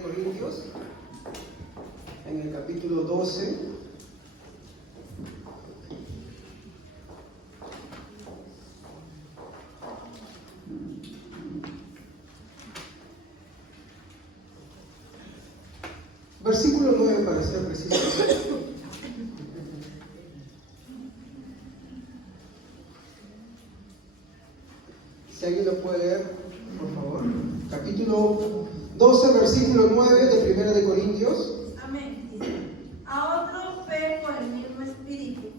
Corintios, en el capítulo 12. Versículo 9 para ser preciso. Si alguien lo puede leer, por favor. Capítulo 12, versículo 9 de 1 de Corintios. Amén. A otro fe por el mismo Espíritu,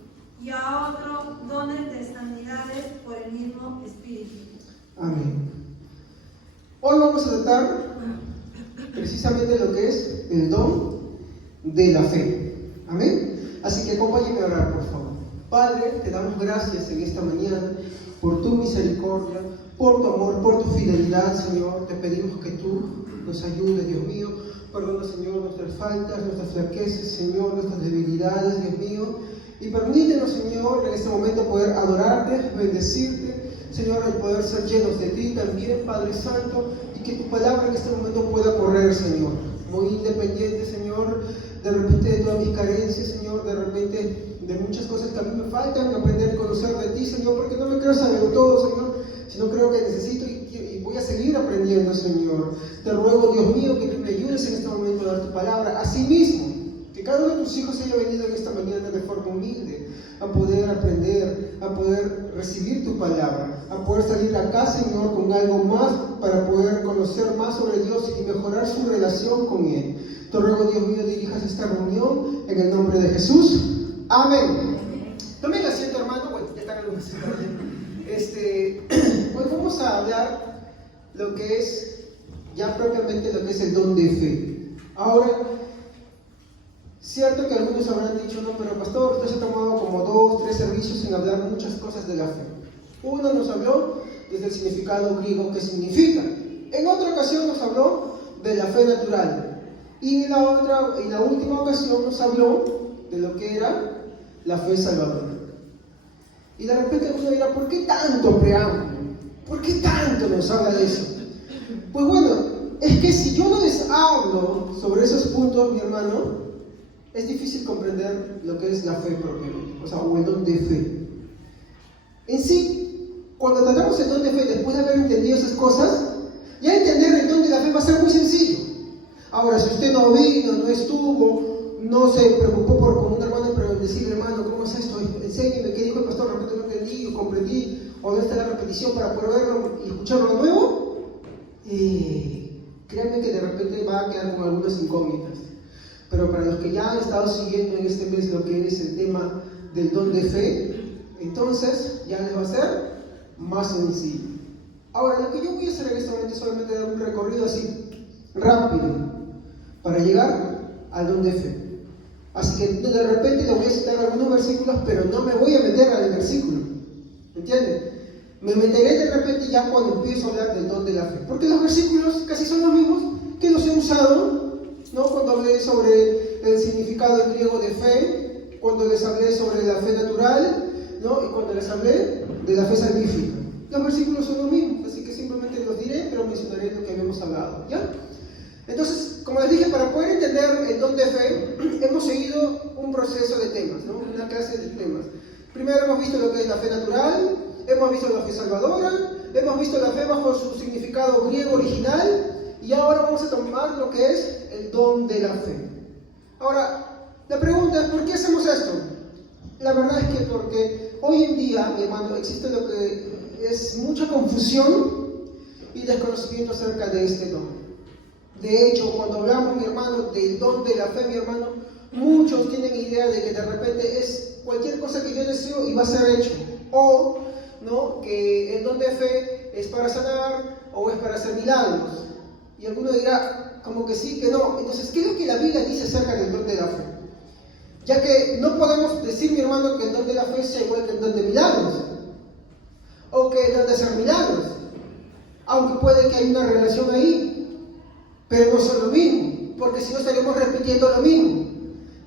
y a otro dones de sanidades por el mismo Espíritu. Amén. Hoy vamos a tratar precisamente lo que es el don de la fe. Amén. Así que acompáñenme a orar, por favor. Padre, te damos gracias en esta mañana por tu misericordia, por tu amor, por tu fidelidad, Señor. Te pedimos que tú nos ayudes, Dios mío. Perdona, Señor, nuestras faltas, nuestras flaquezas, Señor, nuestras debilidades, Dios mío. Y permítenos, Señor, en este momento poder adorarte, bendecirte, Señor, el poder ser llenos de ti también, Padre Santo, y que tu palabra en este momento pueda correr, Señor. Muy independiente, Señor, de repente de todas mis carencias, Señor, de repente de muchas cosas que a mí me faltan, aprender a conocer de ti, Señor, porque no me creo saber todo, Señor, sino creo que necesito y voy a seguir aprendiendo, Señor. Te ruego, Dios mío, que tú me ayudes en este momento a dar tu palabra. Asimismo, que cada uno de tus hijos haya venido en esta mañana de forma humilde a poder aprender, a poder recibir tu palabra, a poder salir acá, Señor, con algo más para poder conocer más sobre Dios y mejorar su relación con Él. Te ruego, Dios mío, dirijas esta reunión en el nombre de Jesús. Amén. Tomen asiento, hermano. Bueno, ya están algunos sentados. Hoy vamos a hablar lo que es, ya propiamente lo que es el don de fe. Ahora, cierto que algunos habrán dicho, no, pero pastor, usted se ha tomado como 2, 3 servicios en hablar muchas cosas de la fe. Uno nos habló desde el significado griego, qué significa. En otra ocasión nos habló de la fe natural. Y en la última ocasión nos habló de lo que era la fe salvadora. Y de repente uno dirá, ¿por qué tanto preámbulo? ¿Por qué tanto nos habla de eso? Pues bueno, es que si yo no les hablo sobre esos puntos, mi hermano, es difícil comprender lo que es la fe propiamente, o el don de fe. En sí, cuando tratamos el don de fe, después de haber entendido esas cosas, ya entender el don de la fe va a ser muy sencillo. Ahora, si usted no vino, no estuvo, no se preocupó por con un hermano decirle, hermano, ¿cómo es esto? Enséñeme, ¿qué dijo el pastor? De repente no entendí, o comprendí, o no está la repetición para poder verlo y escucharlo de nuevo. Créanme que de repente va a quedar con algunas incógnitas. Pero para los que ya han estado siguiendo en este mes lo que es el tema del don de fe, entonces ya les va a ser más sencillo. Ahora, lo que yo voy a hacer en este momento es solamente dar un recorrido así, rápido, para llegar al don de fe. Así que de repente le voy a citar algunos versículos, pero no me voy a meter al versículo. ¿Entienden? Me meteré de repente ya cuando empiezo a hablar del don de la fe. Porque los versículos casi son los mismos que los he usado, ¿no? Cuando hablé sobre el significado en griego de fe, cuando les hablé sobre la fe natural, ¿no? Y cuando les hablé de la fe salvífica. Los versículos son los mismos, así que simplemente los diré, pero mencionaré lo que habíamos hablado, ¿ya? Entonces, como les dije, para poder entender el don de fe, hemos seguido un proceso de temas, ¿no? Una clase de temas. Primero hemos visto lo que es la fe natural, hemos visto la fe salvadora, hemos visto la fe bajo su significado griego original, y ahora vamos a tomar lo que es el don de la fe. Ahora, la pregunta es, ¿por qué hacemos esto? La verdad es que porque hoy en día, mi hermano, existe lo que es mucha confusión y desconocimiento acerca de este don. De hecho, cuando hablamos, mi hermano, del don de la fe, mi hermano, muchos tienen idea de que de repente es cualquier cosa que yo deseo y va a ser hecho. O, ¿no?, que el don de fe es para sanar o es para hacer milagros. Y alguno dirá, como que sí, que no. Entonces, ¿qué es lo que la Biblia dice acerca del don de la fe? Ya que no podemos decir, mi hermano, que el don de la fe sea igual que el don de milagros. O que el don de hacer milagros. Aunque puede que haya una relación ahí. Pero no son lo mismo, porque si no estaríamos repitiendo lo mismo.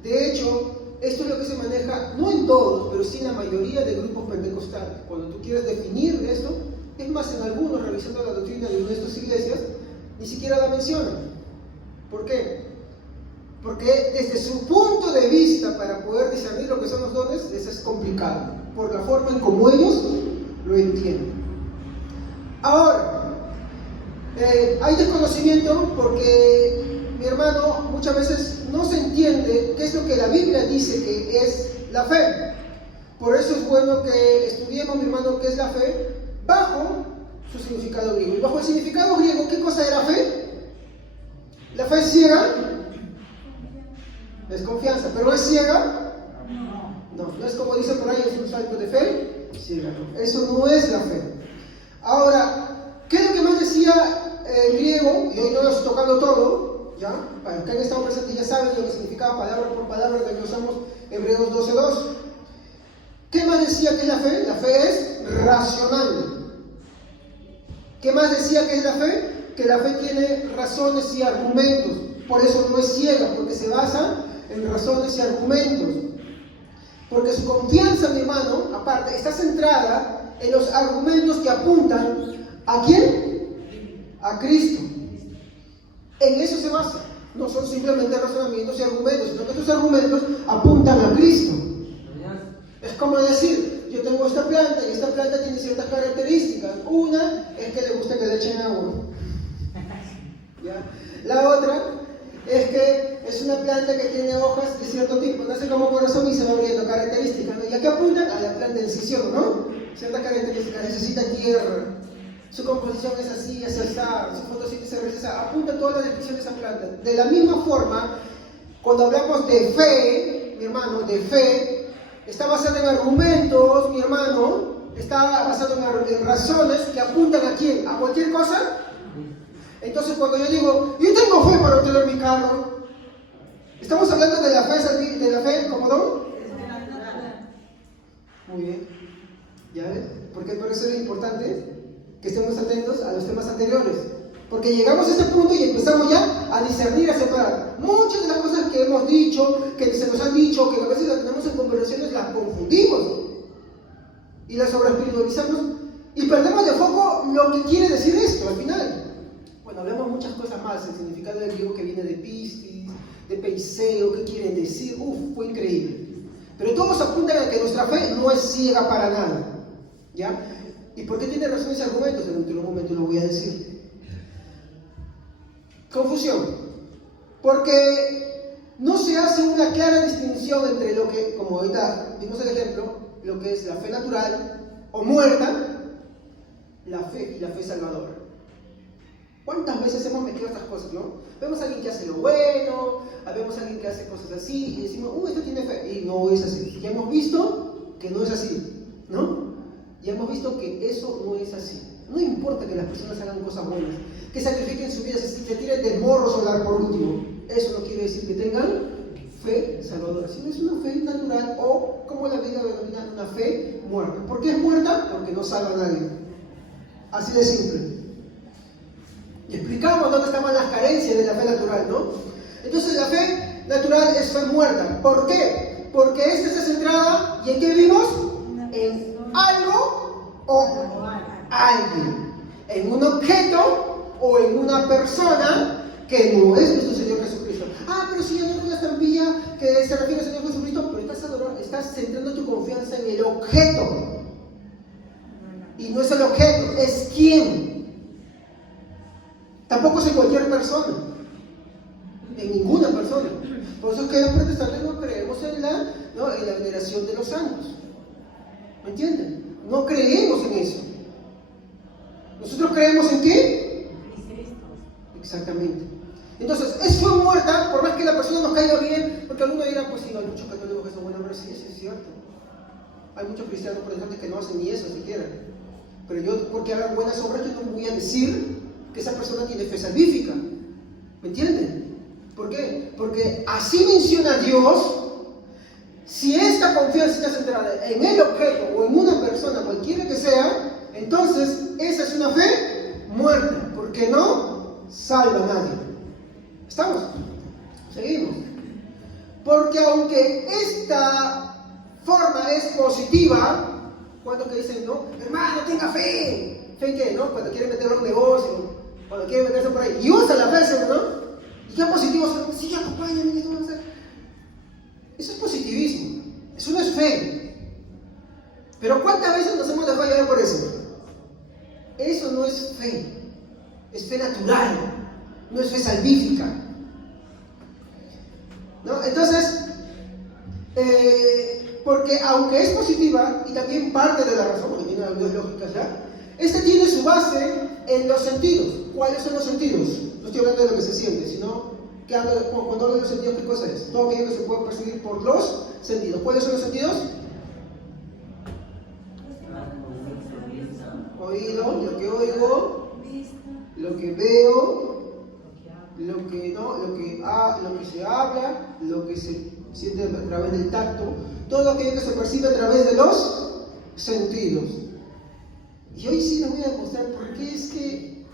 De hecho, esto es lo que se maneja, no en todos, pero sí en la mayoría de grupos pentecostales. Cuando tú quieres definir esto, es más, en algunos, revisando la doctrina de nuestras iglesias, ni siquiera la mencionan. ¿Por qué? Porque desde su punto de vista, para poder discernir lo que son los dones, eso es complicado, por la forma en cómo ellos lo entienden. Ahora, hay desconocimiento porque, mi hermano, muchas veces no se entiende qué es lo que la Biblia dice que es la fe. Por eso es bueno que estudiemos, mi hermano, qué es la fe bajo su significado griego. Y bajo el significado griego, ¿qué cosa era fe? La fe es ciega, es confianza, pero ¿es ciega? No es como dice por ahí, es un salto de fe ciega. Eso no es la fe. Ahora, ¿qué es lo que más decía el griego? Y hoy no lo estoy tocando todo, ¿ya? Para los que han estado presentes ya saben lo que significaba palabra por palabra, que usamos Hebreos 12:2. ¿Qué más decía que es la fe? La fe es racional. ¿Qué más decía que es la fe? Que la fe tiene razones y argumentos. Por eso no es ciega, porque se basa en razones y argumentos. Porque su confianza, mi hermano, aparte, está centrada en los argumentos que apuntan ¿a quién? A Cristo. En eso se basa. No son simplemente razonamientos y argumentos, sino que estos argumentos apuntan a Cristo. Es como decir, yo tengo esta planta y esta planta tiene ciertas características. Una es que le gusta que le echen agua. ¿Ya? La otra es que es una planta que tiene hojas de cierto tipo, nace como corazón y se va abriendo, características, ¿no? ¿Y a qué apuntan? A la planta en incisión, ¿no? Ciertas características, necesita tierra, su composición es así, es así, su fotosíntesis es así, apunta toda la descripción de esa planta. De la misma forma, cuando hablamos de fe, mi hermano, de fe, está basado en argumentos, mi hermano, está basado en razones que apuntan ¿a quién? ¿A cualquier cosa? Entonces cuando yo digo, yo tengo fe para obtener mi carro, ¿estamos hablando de la fe como don? Muy bien, ¿ya ves? Porque por eso es importante que estemos atentos a los temas anteriores, porque llegamos a este punto y empezamos ya a discernir, a separar. Muchas de las cosas que hemos dicho, que se nos han dicho, que a veces las tenemos en conversaciones, las confundimos y las sobreespiritualizamos y perdemos de foco lo que quiere decir esto al final. Bueno, hablamos muchas cosas más, el significado del griego que viene de pistis, de peiseo, qué quieren decir, fue increíble. Pero todos apuntan a que nuestra fe no es ciega para nada, ¿ya? ¿Y por qué tiene razones y argumentos? En un momento lo voy a decir. Confusión, porque no se hace una clara distinción entre lo que, como ahorita vimos el ejemplo, lo que es la fe natural o muerta, la fe y la fe salvadora. ¿Cuántas veces hemos metido estas cosas, no? Vemos a alguien que hace lo bueno, vemos a alguien que hace cosas así y decimos, esto tiene fe, y no es así. Ya hemos visto que no es así, ¿no? Ya hemos visto que eso no es así. No importa que las personas hagan cosas buenas, que sacrifiquen su vida, se tiren del morro solar por último. Eso no quiere decir que tengan fe salvadora, sino es una fe natural o, como la Biblia denomina, una fe muerta. ¿Por qué es muerta? Porque no salva a nadie. Así de simple. Y explicamos dónde estaban las carencias de la fe natural, ¿no? Entonces la fe natural es fe muerta. ¿Por qué? Porque esta está centrada, ¿y en qué vivimos? En algo o alguien. En un objeto o en una persona que no es nuestro Señor Jesucristo. Pero si yo tengo una estampilla que se refiere al Señor Jesucristo, pero estás centrando tu confianza en el objeto. Y no es el objeto, es quién. Tampoco es en cualquier persona, en ninguna persona. Por eso es que los protestantes no creemos en la veneración de los santos. ¿Me entienden? No creemos en eso. ¿Nosotros creemos en qué? Exactamente. Entonces, es fe muerta, por más que la persona nos caiga bien, porque alguno dirá, pues sí, hay muchos católicos que son buenos, pero sí, es cierto. Hay muchos cristianos protestantes que no hacen ni eso siquiera. Pero yo, porque hagan buenas obras, yo no voy a decir que esa persona tiene fe salvífica. ¿Me entienden? ¿Por qué? Porque así menciona Dios. Si esta confianza está centrada en el objeto o en una persona, cualquiera que sea, entonces esa es una fe muerta, porque no salva a nadie. ¿Estamos? Seguimos. Porque aunque esta forma es positiva, ¿cuántos que dicen, no? Hermano, tenga fe. ¿Fe en qué? ¿No? Cuando quieren meter un negocio, cuando quieren meterse por ahí, y usa la fe, ¿no? ¿Y qué positivo son? Sí, acompáñame, esto vamos a hacer. Eso es positivismo. Eso no es fe. Pero ¿cuántas veces nos hemos dejado llevar por eso? Eso no es fe. Es fe natural. No es fe salvífica. ¿No? Entonces, porque aunque es positiva y también parte de la razón, porque tiene algunas lógicas ya, tiene su base en los sentidos. ¿Cuáles son los sentidos? No estoy hablando de lo que se siente, sino que cuando hablo de los sentidos, ¿qué cosa es? Todo aquello que se puede percibir por los sentidos. ¿Cuáles son los sentidos? Oído, lo que oigo, lo que veo, lo que se habla, lo que se siente a través del tacto, todo aquello que se percibe a través de los sentidos. Y hoy sí les voy a demostrar por qué es que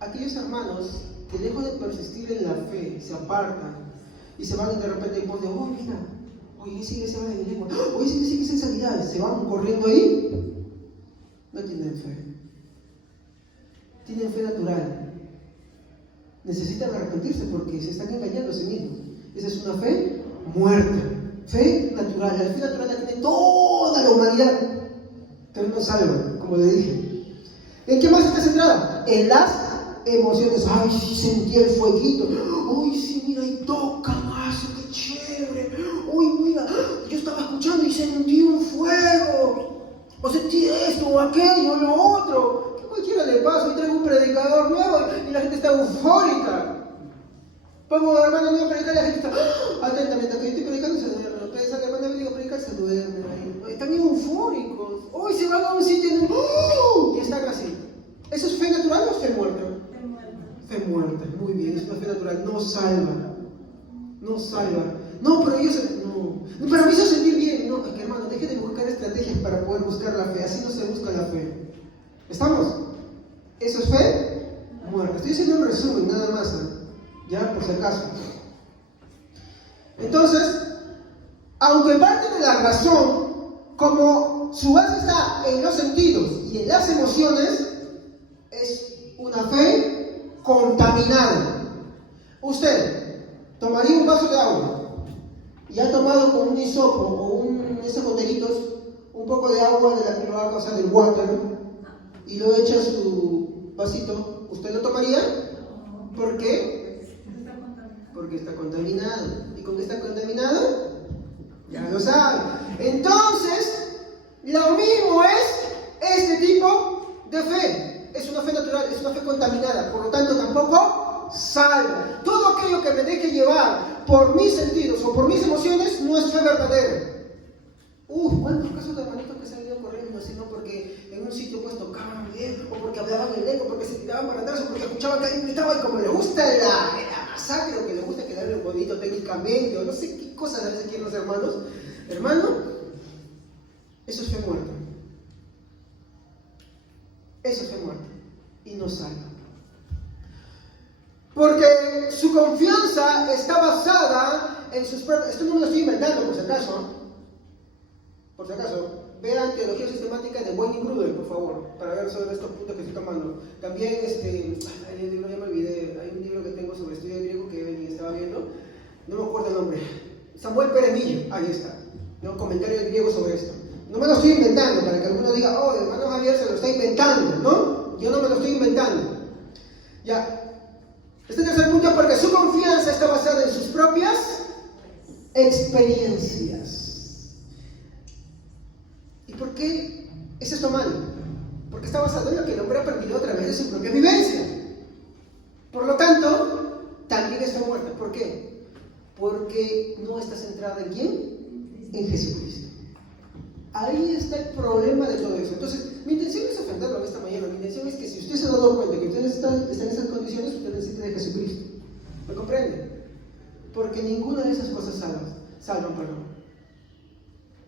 aquellos hermanos que lejos de persistir en la fe se apartan y se van de repente en pos de, oh mira, hoy esa iglesia habla de lengua, hoy esa iglesia es en sanidades, se van corriendo ahí, no tienen fe. Tienen fe natural. Necesitan arrepentirse porque se están engañando a sí mismos. Esa es una fe muerta. Fe natural. La fe natural la tiene toda la humanidad, pero no salva, como le dije. ¿En qué más está centrada? En las emociones. Ay, sí sentí el fueguito. Uy, sí, mira, y toca más, qué chévere. Uy, mira, yo estaba escuchando y sentí un fuego. O sentí esto o aquello o lo otro. Cualquiera le pasa, hoy traigo un predicador nuevo y la gente está eufórica. Pongo a hermano nuevo a predicar y la gente está atentamente, que yo estoy predicando se duerme. Piensa que hermano digo predicar se duerme ahí. Están eufóricos. Hoy se van a un sitio y están así. ¿Eso es fe natural o fe muerta? Fe muerta. Fe muerta, muy bien, es una fe natural, no salva. No salva. No, pero ellos no. Pero me hizo sentir bien. No, es que hermano, deje de buscar estrategias para poder buscar la fe. Así no se busca la fe. ¿Estamos? ¿Eso es fe? Muerta. Estoy haciendo un resumen, nada más, ya por si acaso. Entonces, aunque parte de la razón, como su base está en los sentidos y en las emociones, es una fe contaminada. Usted tomaría un vaso de agua y ha tomado con un hisopo o esos botelitos un poco de agua de la cloaca, o sea, del water, y lo echa a su vasito, ¿usted lo tomaría? ¿Por qué? Porque está contaminado. ¿Y con qué está contaminado? Ya lo sabe. Entonces, lo mismo es este tipo de fe. Es una fe natural, es una fe contaminada, por lo tanto tampoco salva. Todo aquello que me deje llevar por mis sentidos o por mis emociones no es fe verdadera. ¿Cuántos casos de hermanitos que se han ido corriendo así, no? Porque en un sitio pues tocaban bien, o porque hablaban en lengua, porque se tiraban para atrás, o porque escuchaban que alguien gritaba, y como le gusta la masacre, o que le gusta quedarle bonito técnicamente, o no sé qué cosas a veces quieren los hermanos, hermano, eso es fe muerta. Eso es fe muerta. Y no salva. Porque su confianza está basada en sus propios... Esto no me lo estoy inventando, por si acaso. Por si acaso, vean Teología Sistemática de Wayne Grudem, por favor, para ver sobre estos puntos que estoy tomando. También, hay un libro, ya me olvidé, hay un libro que tengo sobre estudio griego que estaba viendo, no me acuerdo el nombre, Samuel Pérez Millo, ahí está, ¿no? Comentario de griego sobre esto. No me lo estoy inventando, para que alguno diga, oh, el hermano Javier se lo está inventando, ¿no? Yo no me lo estoy inventando. Ya. Este tercer punto es porque su confianza está basada en sus propias experiencias. ¿Y por qué es esto malo? Porque está basado en lo que el hombre ha aprendido a través de su propia vivencia. Por lo tanto, también está muerta. ¿Por qué? Porque no está centrada en ¿quién? En Jesucristo. Ahí está el problema de todo eso. Entonces, mi intención es ofenderlo en esta mañana. Mi intención es que si usted se ha dado cuenta que usted está en esas condiciones, usted necesita de Jesucristo. ¿Me comprende? Porque ninguna de esas cosas salvan, perdón.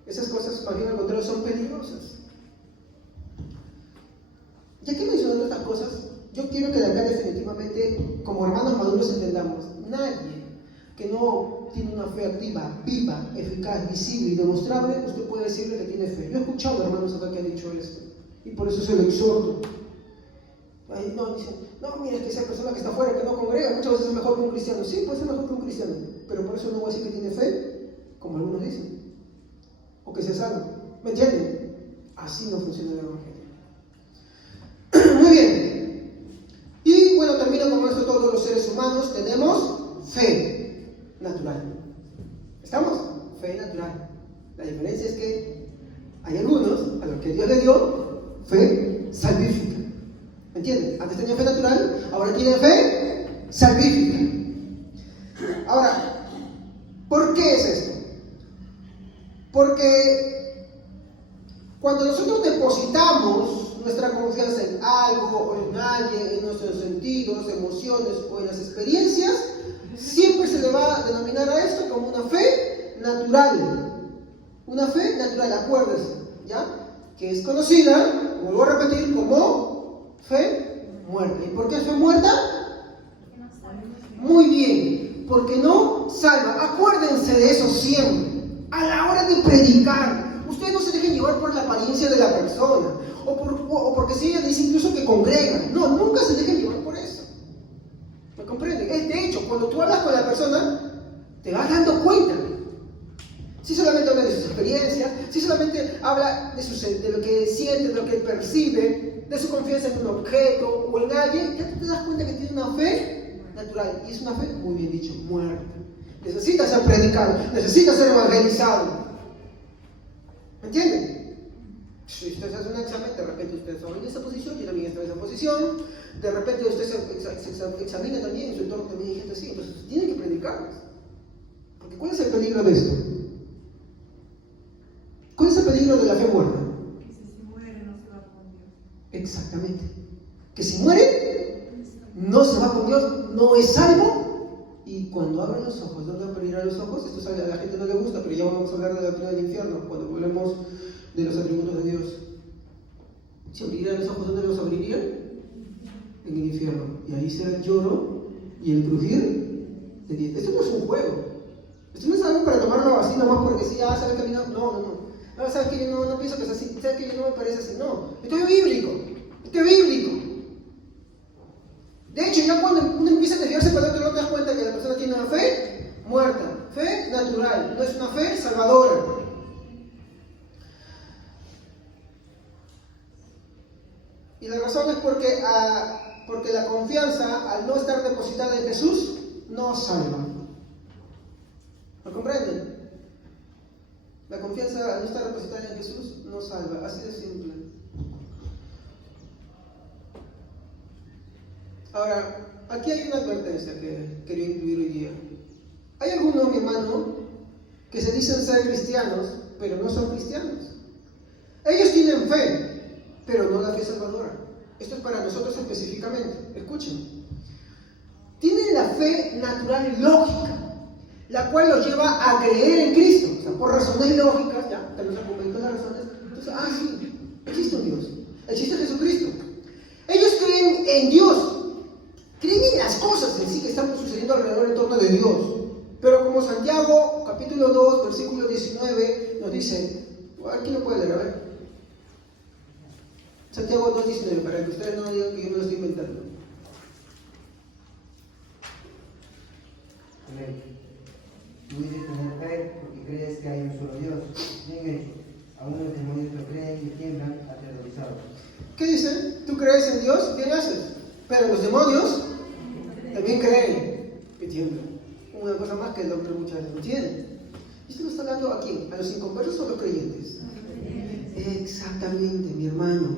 Esas cosas, más bien al contrario, son peligrosas. Ya que mencionando estas cosas, yo quiero que de acá definitivamente, como hermanos maduros, entendamos: nadie que no tiene una fe activa, viva, eficaz, visible y demostrable, usted puede decirle que tiene fe. Yo he escuchado hermanos acá que han dicho esto, y por eso se lo exhorto. Ahí no, dicen, no, mira, es que esa persona que está afuera, que no congrega, muchas veces es mejor que un cristiano. Sí, puede ser mejor que un cristiano, pero por eso no voy a decir que tiene fe, como algunos dicen, o que se salva. ¿Me entienden? Así no funciona el Evangelio. Muy bien. Y bueno, termino con esto: todos los seres humanos tenemos fe natural. ¿Estamos? Fe natural. La diferencia es que hay algunos a los que Dios le dio fe salvífica. ¿Me entienden? Antes tenía fe natural, ahora tiene fe salvífica. Ahora, ¿por qué es esto? Porque cuando nosotros depositamos nuestra confianza en algo o en alguien, en nuestros sentidos, emociones o en las experiencias, siempre se le va a denominar a esto como una fe natural. Una fe natural, acuérdense, ¿ya? Que es conocida, vuelvo a repetir, como fe muerta. ¿Y por qué es fe muerta? Muy bien, porque no salva. Acuérdense de eso siempre. A la hora de predicar, ustedes no se dejen llevar por la apariencia de la persona, o porque si ella dice incluso que congrega. No, nunca se dejen llevar por eso. ¿Me comprenden? De hecho, cuando tú hablas con la persona, te vas dando cuenta. Si solamente habla de sus experiencias, si solamente habla de lo que siente, de lo que percibe, de su confianza en un objeto o en alguien, ya te das cuenta que tiene una fe natural. Y es una fe, muy bien dicho, muerta. Necesita ser predicado, necesita ser evangelizado. ¿Me entienden? Si ustedes hacen un examen, de repente ustedes están en esa posición, yo también estoy en esa posición, de repente usted se examina también, en su entorno también hay gente así, entonces tienen que predicarles. Porque ¿cuál es el peligro de esto? ¿Cuál es el peligro de la fe muerta? Que si muere no se va con Dios. Exactamente. Que si muere, no se va con Dios, no es salvo. Y cuando abre los ojos, ¿dónde abrirá los ojos? Esto a la gente no le gusta, pero ya vamos a hablar de la doctrina del infierno cuando hablemos de los atributos de Dios. Si abriría los ojos, ¿dónde los abriría? En el infierno. Y ahí será el lloro y el crujir de dientes. Esto no es un juego. Esto no es algo para tomarlo así nomás porque si ya sabes caminar. No. No, sabes que yo no pienso que es así, sabes que yo no me parece así. No, esto es bíblico. De hecho, ya cuando uno empieza a desviarse para el otro lado, te das cuenta que la persona tiene una fe muerta, fe natural, no es una fe salvadora. Y la razón es porque la confianza, al no estar depositada en Jesús, no salva. ¿Lo comprenden? La confianza al no estar depositada en Jesús no salva, así de simple. Ahora, aquí hay una advertencia que quería incluir hoy día. Hay algunos, mi hermano, que se dicen ser cristianos, pero no son cristianos. Ellos tienen fe, pero no la fe salvadora. Esto es para nosotros específicamente. Escuchen. Tienen la fe natural lógica, la cual los lleva a creer en Cristo. O sea, por razones lógicas, ya, tenemos argumentos de razones. Entonces, sí, existe un Dios, existe Jesucristo. Ellos creen en Dios, creen en las cosas en sí que están sucediendo alrededor en torno de Dios. Pero como Santiago, capítulo 2, versículo 19, nos dice, ¿quién lo puede leer? A ver. Santiago 2:19, para que ustedes no digan que yo me lo estoy inventando. Amén. Tú dices tener fe porque crees que hay un solo Dios. Bien hecho. Aún los demonios lo creen y tiemblan aterrorizados. ¿Qué dice? ¿Tú crees en Dios? Bien haces. Pero los demonios también creen y tiemblan. Una cosa más que el hombre muchas veces no tiene. ¿Y esto lo está hablando a quién? ¿A los inconversos o a los creyentes? Exactamente, mi hermano.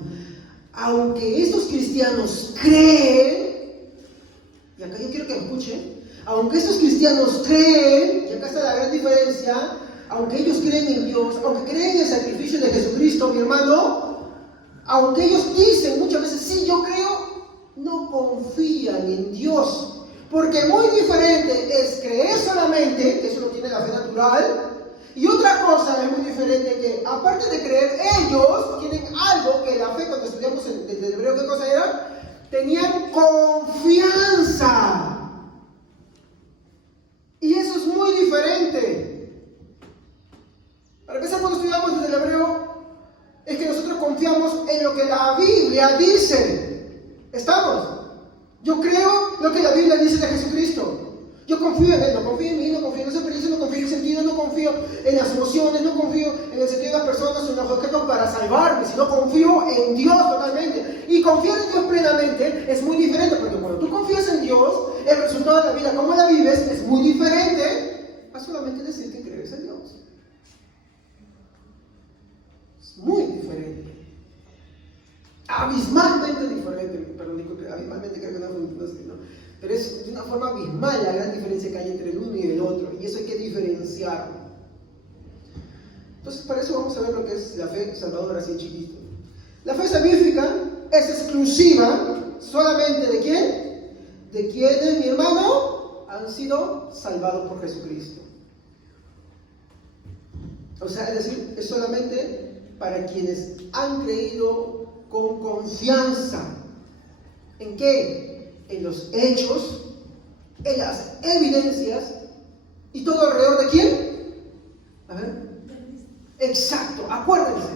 Aunque estos cristianos creen, y acá yo quiero que me escuchen, aunque estos cristianos creen, y acá está la gran diferencia, aunque ellos creen en Dios, aunque creen en el sacrificio de Jesucristo, mi hermano, aunque ellos dicen muchas veces, sí, yo creo, no confían en Dios. Porque muy diferente es creer solamente, que eso lo tiene la fe natural, y otra cosa es muy diferente que, aparte de creer, ellos tienen algo que la fe, cuando estudiamos desde el hebreo, ¿qué cosa era? Tenían confianza. Y eso es muy diferente. Para empezar, cuando estudiamos desde el hebreo, es que nosotros confiamos en lo que la Biblia dice. ¿Estamos? Yo creo lo que la Biblia dice de Jesucristo. Yo confío en Él, no confío en mí, no confío en los experiencias, no confío en el sentido, no confío en las emociones, no confío en el sentido de las personas o en los objetos para salvarme, sino confío en Dios totalmente. Y confiar en Dios plenamente es muy diferente, porque cuando tú confías en Dios, el resultado de la vida, como la vives, es muy diferente a solamente decir que crees en Dios. Es muy diferente. Abismalmente diferente. Perdón, disculpe, abismalmente creo que no sé, ¿no? Pero es de una forma abismal la gran diferencia que hay entre el uno y el otro, y eso hay que diferenciarlo. Entonces, para eso vamos a ver lo que es la fe salvadora, así chiquito. La fe salvífica es exclusiva solamente ¿de quién? De quienes, mi hermano, han sido salvados por Jesucristo. O sea, es decir, es solamente para quienes han creído con confianza. ¿En qué? En los hechos, en las evidencias, y todo alrededor de quién? A ver. Exacto, acuérdense.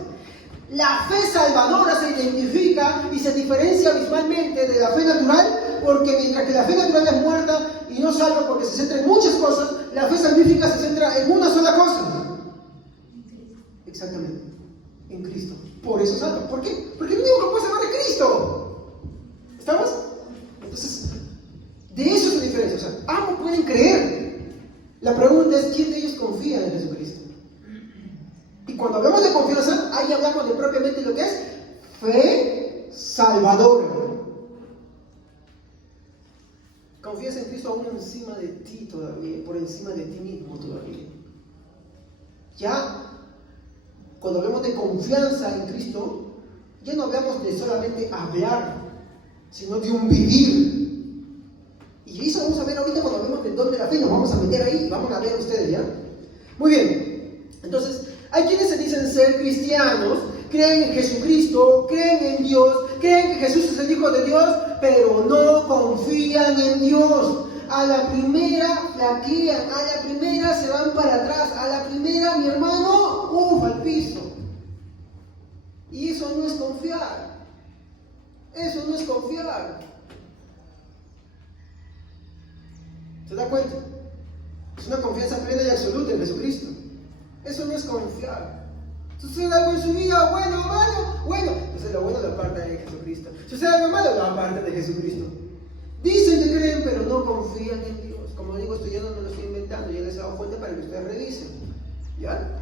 La fe salvadora se identifica y se diferencia abismalmente de la fe natural, porque mientras que la fe natural es muerta y no salva porque se centra en muchas cosas, la fe salvífica se centra en una sola cosa. Exactamente, en Cristo. Por eso salva. ¿Por qué? Porque el único que puede salvar es Cristo. ¿Estamos? Entonces, de eso se diferencia. O sea, ambos pueden creer. La pregunta es, ¿quién de ellos confía en Jesucristo? Y cuando hablamos de confianza, ahí hablamos de propiamente lo que es fe salvadora. Confías en Cristo aún encima de ti todavía, por encima de ti mismo todavía. Ya, cuando hablamos de confianza en Cristo, ya no hablamos de solamente hablar, sino de un vivir. Y eso vamos a ver ahorita cuando hablemos del don de la fe, nos vamos a meter ahí y vamos a ver ustedes, ¿ya? Muy bien, entonces, hay quienes se dicen ser cristianos, creen en Jesucristo, creen en Dios, creen que Jesús es el Hijo de Dios, pero no confían en Dios. A la primera flaquean, a la primera se van para atrás, a la primera, mi hermano, al piso. Y eso no es confiar. Eso no es confiar. ¿Se da cuenta? Es una confianza plena y absoluta en Jesucristo. Eso no es confiar. Sucede algo en su vida, bueno o malo, bueno. Entonces lo bueno lo aparta de Jesucristo. Sucede algo malo, lo aparta de Jesucristo. Dicen que creen, pero no confían en Dios. Como digo, esto yo no me lo estoy inventando, ya les he dado cuenta para que ustedes revisen. ¿Ya?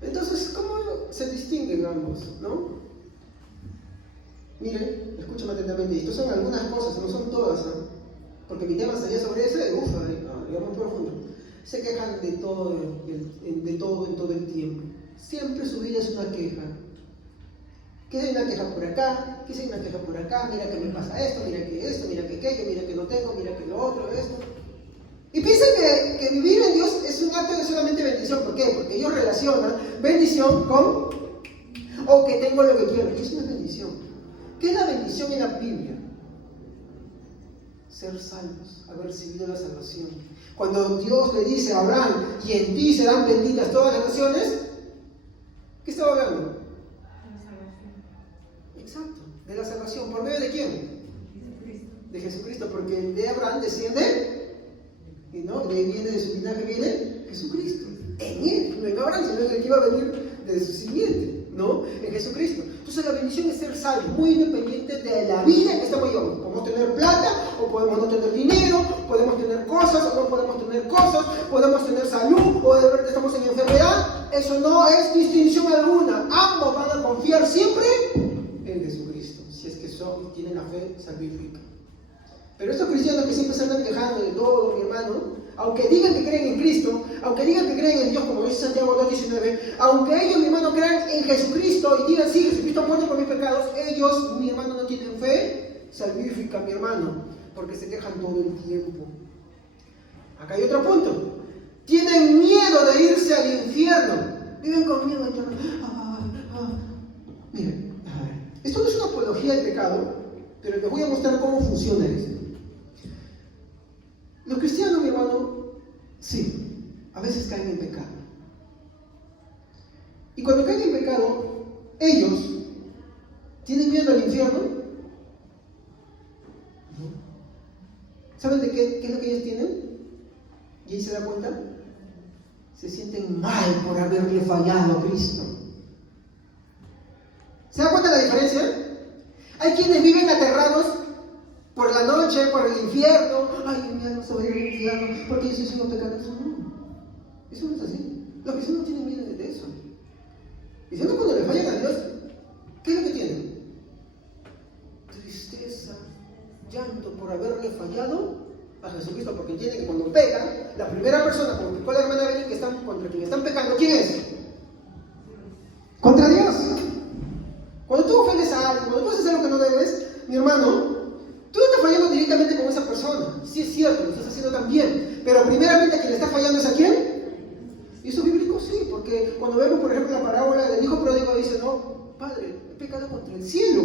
Entonces, ¿cómo se distinguen ambos? ¿No? Miren, escúchame atentamente. Estas son algunas cosas, no son todas, ¿no? Porque mi tema sería sobre ese, digamos profundo. Se quejan de todo en todo el tiempo. Siempre su vida es una queja. Que hay una queja por acá, que hay una queja por acá, mira que me pasa esto, mira que aquello, mira que no tengo, mira que lo otro, esto. Y piensan que vivir en Dios es un acto de solamente bendición. ¿Por qué? Porque ellos relacionan bendición con, o que tengo lo que quiero. Y es una bendición. ¿Qué es la bendición en la Biblia? Ser salvos, haber recibido la salvación. Cuando Dios le dice a Abraham, y en ti serán benditas todas las naciones, ¿qué estaba hablando? Exacto, de la salvación. ¿Por medio de quién? De Jesucristo, porque de Abraham desciende, y no, de ahí viene, de su linaje viene Jesucristo. En él, no en Abraham, sino en el que iba a venir de su simiente, ¿no? En Jesucristo. Entonces la bendición es ser salvo, muy independiente de la vida que estamos llevando. Podemos tener plata, o podemos no tener dinero, podemos tener cosas, o no podemos tener cosas, podemos tener salud, o de repente estamos en enfermedad. Eso no es distinción alguna. Ambos van a confiar siempre en Jesucristo, si es que tienen la fe salvífica. Pero estos cristianos que siempre se andan quejando de todo, mi hermano, aunque digan que creen en Cristo, aunque digan que creen en Dios, como dice Santiago 2:19, aunque ellos, mi hermano, crean en Jesucristo y digan, sí, Jesucristo ha muerto por mis pecados, ellos, mi hermano, no tienen fe salvífica, mi hermano, porque se quejan todo el tiempo. Acá hay otro punto. Tienen miedo de irse al infierno. Viven con miedo. Miren, esto no es una apología del pecado, pero les voy a mostrar cómo funciona esto. Los cristianos, mi hermano, sí, a veces caen en pecado. Y cuando caen en pecado, ellos tienen miedo al infierno. ¿Saben de qué es lo que ellos tienen? ¿Y ahí se da cuenta? Se sienten mal por haberle fallado a Cristo. ¿Se da cuenta de la diferencia? Hay quienes viven aterrados por la noche, por el infierno. Ay, mi alma se va a ir al infierno porque yo estoy haciendo pecado. Eso no es así. Los cristianos no tienen miedo de eso. Diciendo cuando le fallan a Dios, ¿qué es lo que tienen? Tristeza, llanto por haberle fallado a Jesucristo, porque entienden que cuando pecan, la primera persona, como explicó la hermana Belén, que están contra quien están pecando, ¿quién es? Contra Dios. Cuando tú ofendes a alguien, cuando tú haces algo que no debes, mi hermano, tú no estás fallando directamente con esa persona. Sí es cierto, lo estás haciendo también, pero primeramente quien le está fallando es a quién. Y eso es bíblico, sí, porque cuando vemos, por ejemplo, la parábola del hijo pródigo, dice, no, Padre, he pecado contra el cielo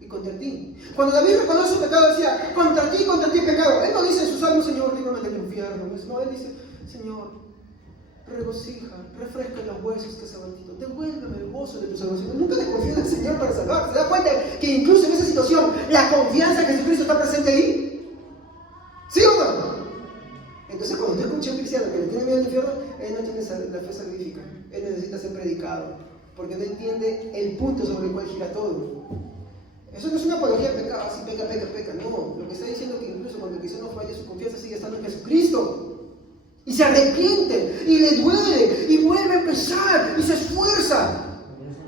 y contra ti. Cuando David reconoce su pecado, decía, contra ti he pecado. Él no dice en su salmo, Señor, líbrame del infierno. No, él dice, Señor, regocija, refresca los huesos que se han batido, devuélveme el gozo de tu salvación. Nunca desconfía del Señor para salvar. ¿Se da cuenta que incluso en esa situación la confianza en Jesucristo está presente ahí? ¿Sí o no? Entonces cuando tú escuchas a un cristiano que le tiene miedo al infierno, él no tiene la fe salvífica, él necesita ser predicado, porque no entiende el punto sobre el cual gira todo. Eso no es una apología de pecado, así peca, no. Lo que está diciendo es que incluso cuando el cristiano falla, su confianza sigue estando en Jesucristo. Y se arrepiente, y le duele, y vuelve a empezar, y se esfuerza.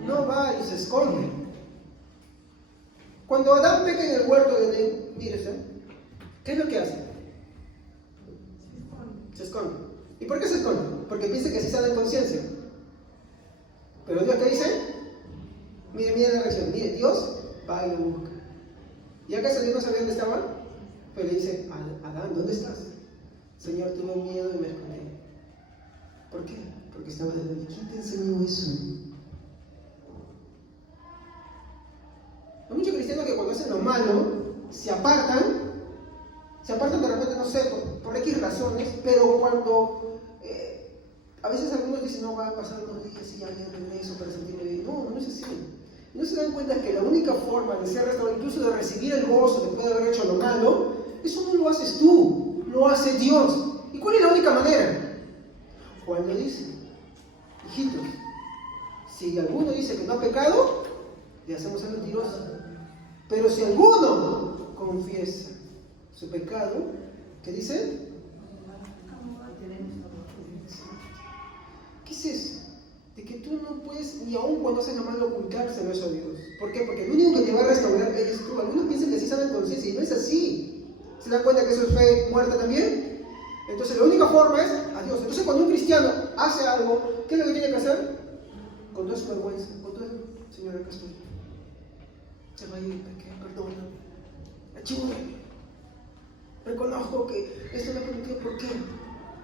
No va y se esconde. Cuando Adán peca en el huerto de Edén, mírese, ¿qué es lo que hace? Se esconde. ¿Y por qué se esconde? Porque piensa que así se da en conciencia. Pero Dios, ¿qué dice? Mire la reacción. Mire, Dios va y lo busca. ¿Y acaso Dios no sabía dónde estaba? Pero le dice, Adán, ¿dónde estás? Señor, tuve miedo y me escondí. ¿Por qué? Porque estaba desde mí. ¿Quién te enseñó eso? Hay muchos cristianos que cuando hacen lo malo, se apartan de repente, no sé, por X razones, pero cuando a veces algunos dicen, no, va a pasar unos días y ya regreso para sentirme bien. No es así. No se dan cuenta que la única forma de ser restaurado, incluso de recibir el gozo después de haber hecho lo malo, eso no lo haces tú, lo hace Dios. ¿Y cuál es la única manera? Juan lo dice, hijitos, si alguno dice que no ha pecado, le hacemos el mentiroso. Pero si alguno confiesa su pecado, ¿qué dice? ¿Qué es eso? De que tú no puedes, ni aun cuando haces lo malo, ocultárselo eso a Dios. ¿Por qué? Porque el único que te va a restaurar eres tú. Algunos piensan que así saben conciencia y no es así. ¿Se dan cuenta que eso es fe muerta también? Entonces la única forma es a Dios. Entonces cuando un cristiano hace algo, ¿qué es lo que tiene que hacer? Con toda su vergüenza, con todo eso, Señor, acá estoy. Se va a ir, pequé, perdona. Ayúdame. Reconozco que esto me ha permitido. ¿Por qué?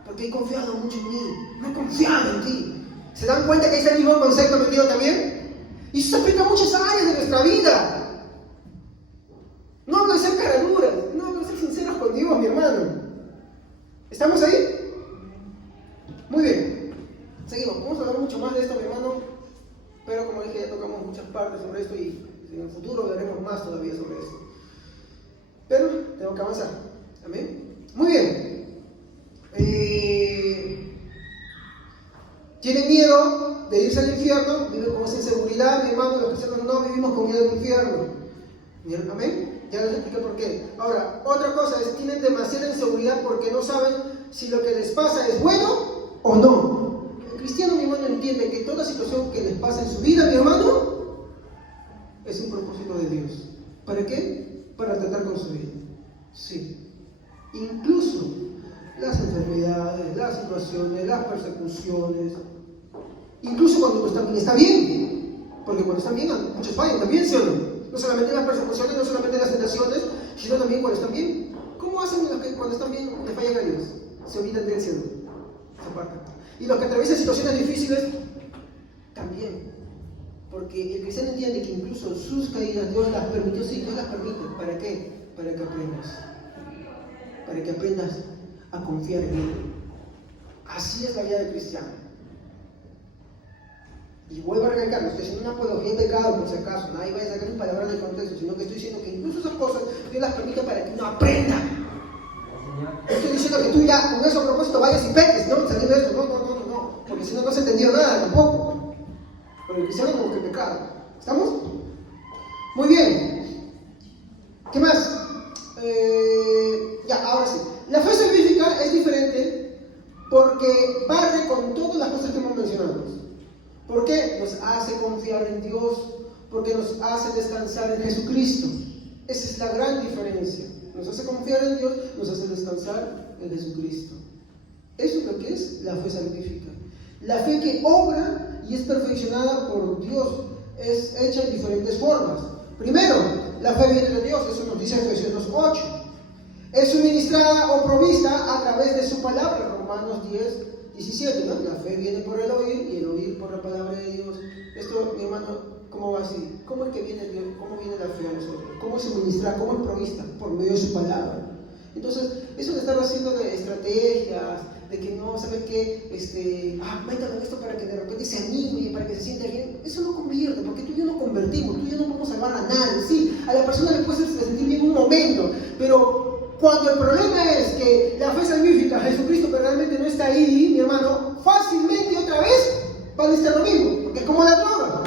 Porque he confiado mucho en mí. No he confiado en ti. ¿Se dan cuenta que es el mismo concepto metido también? Y eso se aplica a muchas áreas de nuestra vida. No hablo de ser caraduras, no hablo de ser sinceros con Dios, mi hermano. ¿Estamos ahí? Muy bien. Seguimos. Vamos a hablar mucho más de esto, mi hermano. Pero como dije, ya tocamos muchas partes sobre esto y en el futuro veremos más todavía sobre esto. Pero tengo que avanzar. ¿Amén? Muy bien. Tienen miedo de irse al infierno, viven con esa inseguridad, mi hermano. Los cristianos no vivimos con miedo del infierno. ¿Amén? Ya les expliqué por qué. Ahora, otra cosa es, tienen demasiada inseguridad porque no saben si lo que les pasa es bueno o no. El cristiano, mi hermano, entiende que toda situación que les pasa en su vida, mi hermano, es un propósito de Dios. ¿Para qué? Para tratar con su vida. Sí. Incluso las enfermedades, las situaciones, las persecuciones, incluso cuando también está bien, porque cuando están bien muchos fallan también, ¿sí o no? No solamente las persecuciones, no solamente las tentaciones, sino también cuando están bien. ¿Cómo hacen los que cuando están bien le fallan a Dios? Se olvidan del cielo, se apartan. Y los que atraviesan situaciones difíciles, también. Porque el cristiano entiende que incluso sus caídas Dios las permitió, sí, Dios las permite. ¿Para qué? Para que aprendas. Para que aprendas a confiar en Él. Así es la vida del cristiano. Y vuelvo a recalcar, no estoy haciendo una apología de pecado, por si acaso, nadie vaya a sacar mis palabras del contexto, sino que estoy diciendo que incluso esas cosas Dios las permite para que uno aprenda. enseñar. No estoy diciendo que tú ya con eso a propósito vayas y peques, ¿no? Saliendo de esto, no, porque si no, no se entendió nada tampoco. Pero el cristiano como que pecado. ¿Estamos? Muy bien. ¿Qué más? Ya, ahora sí. La fe salvífica es diferente porque barre con todas las cosas que hemos mencionado. ¿Por qué? Nos hace confiar en Dios, porque nos hace descansar en Jesucristo. Esa es la gran diferencia. Nos hace confiar en Dios, nos hace descansar en Jesucristo. Eso es lo que es la fe salvífica. La fe que obra y es perfeccionada por Dios es hecha en diferentes formas. Primero, la fe viene de Dios, eso nos dice Efesios 8. Es suministrada o provista a través de su palabra, Romanos 10:17, ¿no? La fe viene por el oír y el oír por la palabra de Dios. Esto, mi hermano, ¿cómo va así? ¿Cómo es que viene Dios? ¿Cómo viene la fe a nosotros? ¿Cómo es suministrada? ¿Cómo es provista? Por medio de su palabra. Entonces, eso de estar haciendo de estrategias, de que no, ¿saben qué? Métalo en esto para que de repente se anime, para que se sienta bien, eso no convierte, porque tú y yo no convertimos, tú y yo no vamos a salvar a nadie. Sí, a la persona le puede sentir bien un momento, pero cuando el problema es que la fe salvífica, Jesucristo, pero realmente no está ahí, mi hermano, fácilmente otra vez va a necesitar lo mismo, porque es como la droga.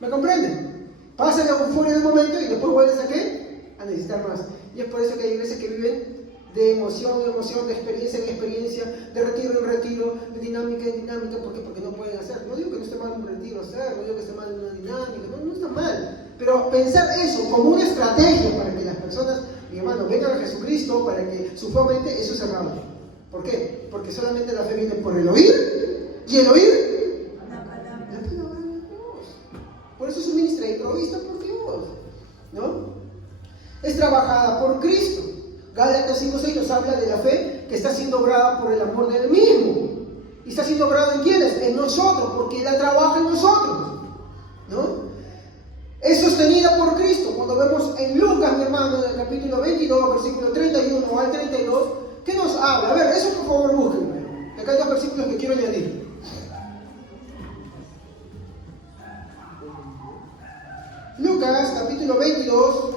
¿Me comprenden? Pasa la euforia del momento y después vuelves a ¿qué? A necesitar más. Y es por eso que hay iglesias que viven de emoción en emoción, de experiencia en experiencia, de retiro en retiro, de dinámica en dinámica. ¿Por qué? Porque no pueden hacer. No digo que no esté mal un retiro hacer, no digo que esté mal una dinámica, no está mal. Pero pensar eso como una estrategia para que las personas, mi hermano, vengan a Jesucristo, para que su fe aumente, eso es errado. ¿Por qué? Porque solamente la fe viene por el oír, y el oír La palabra. la palabra de Dios. Por eso suministra y provista por Dios, ¿no? Es trabajada por Cristo. Gálatas 5:6 nos habla de la fe que está siendo obrada por el amor de Él mismo. ¿Y está siendo obrada en quiénes? En nosotros, porque Él la trabaja en nosotros, ¿no? Es sostenida por Cristo. Cuando vemos en Lucas, mi hermano, en el capítulo 22, versículo 31 al 32, ¿qué nos habla? A ver, eso por favor búsquenme. Acá hay dos versículos que quiero añadir. Lucas, capítulo 22.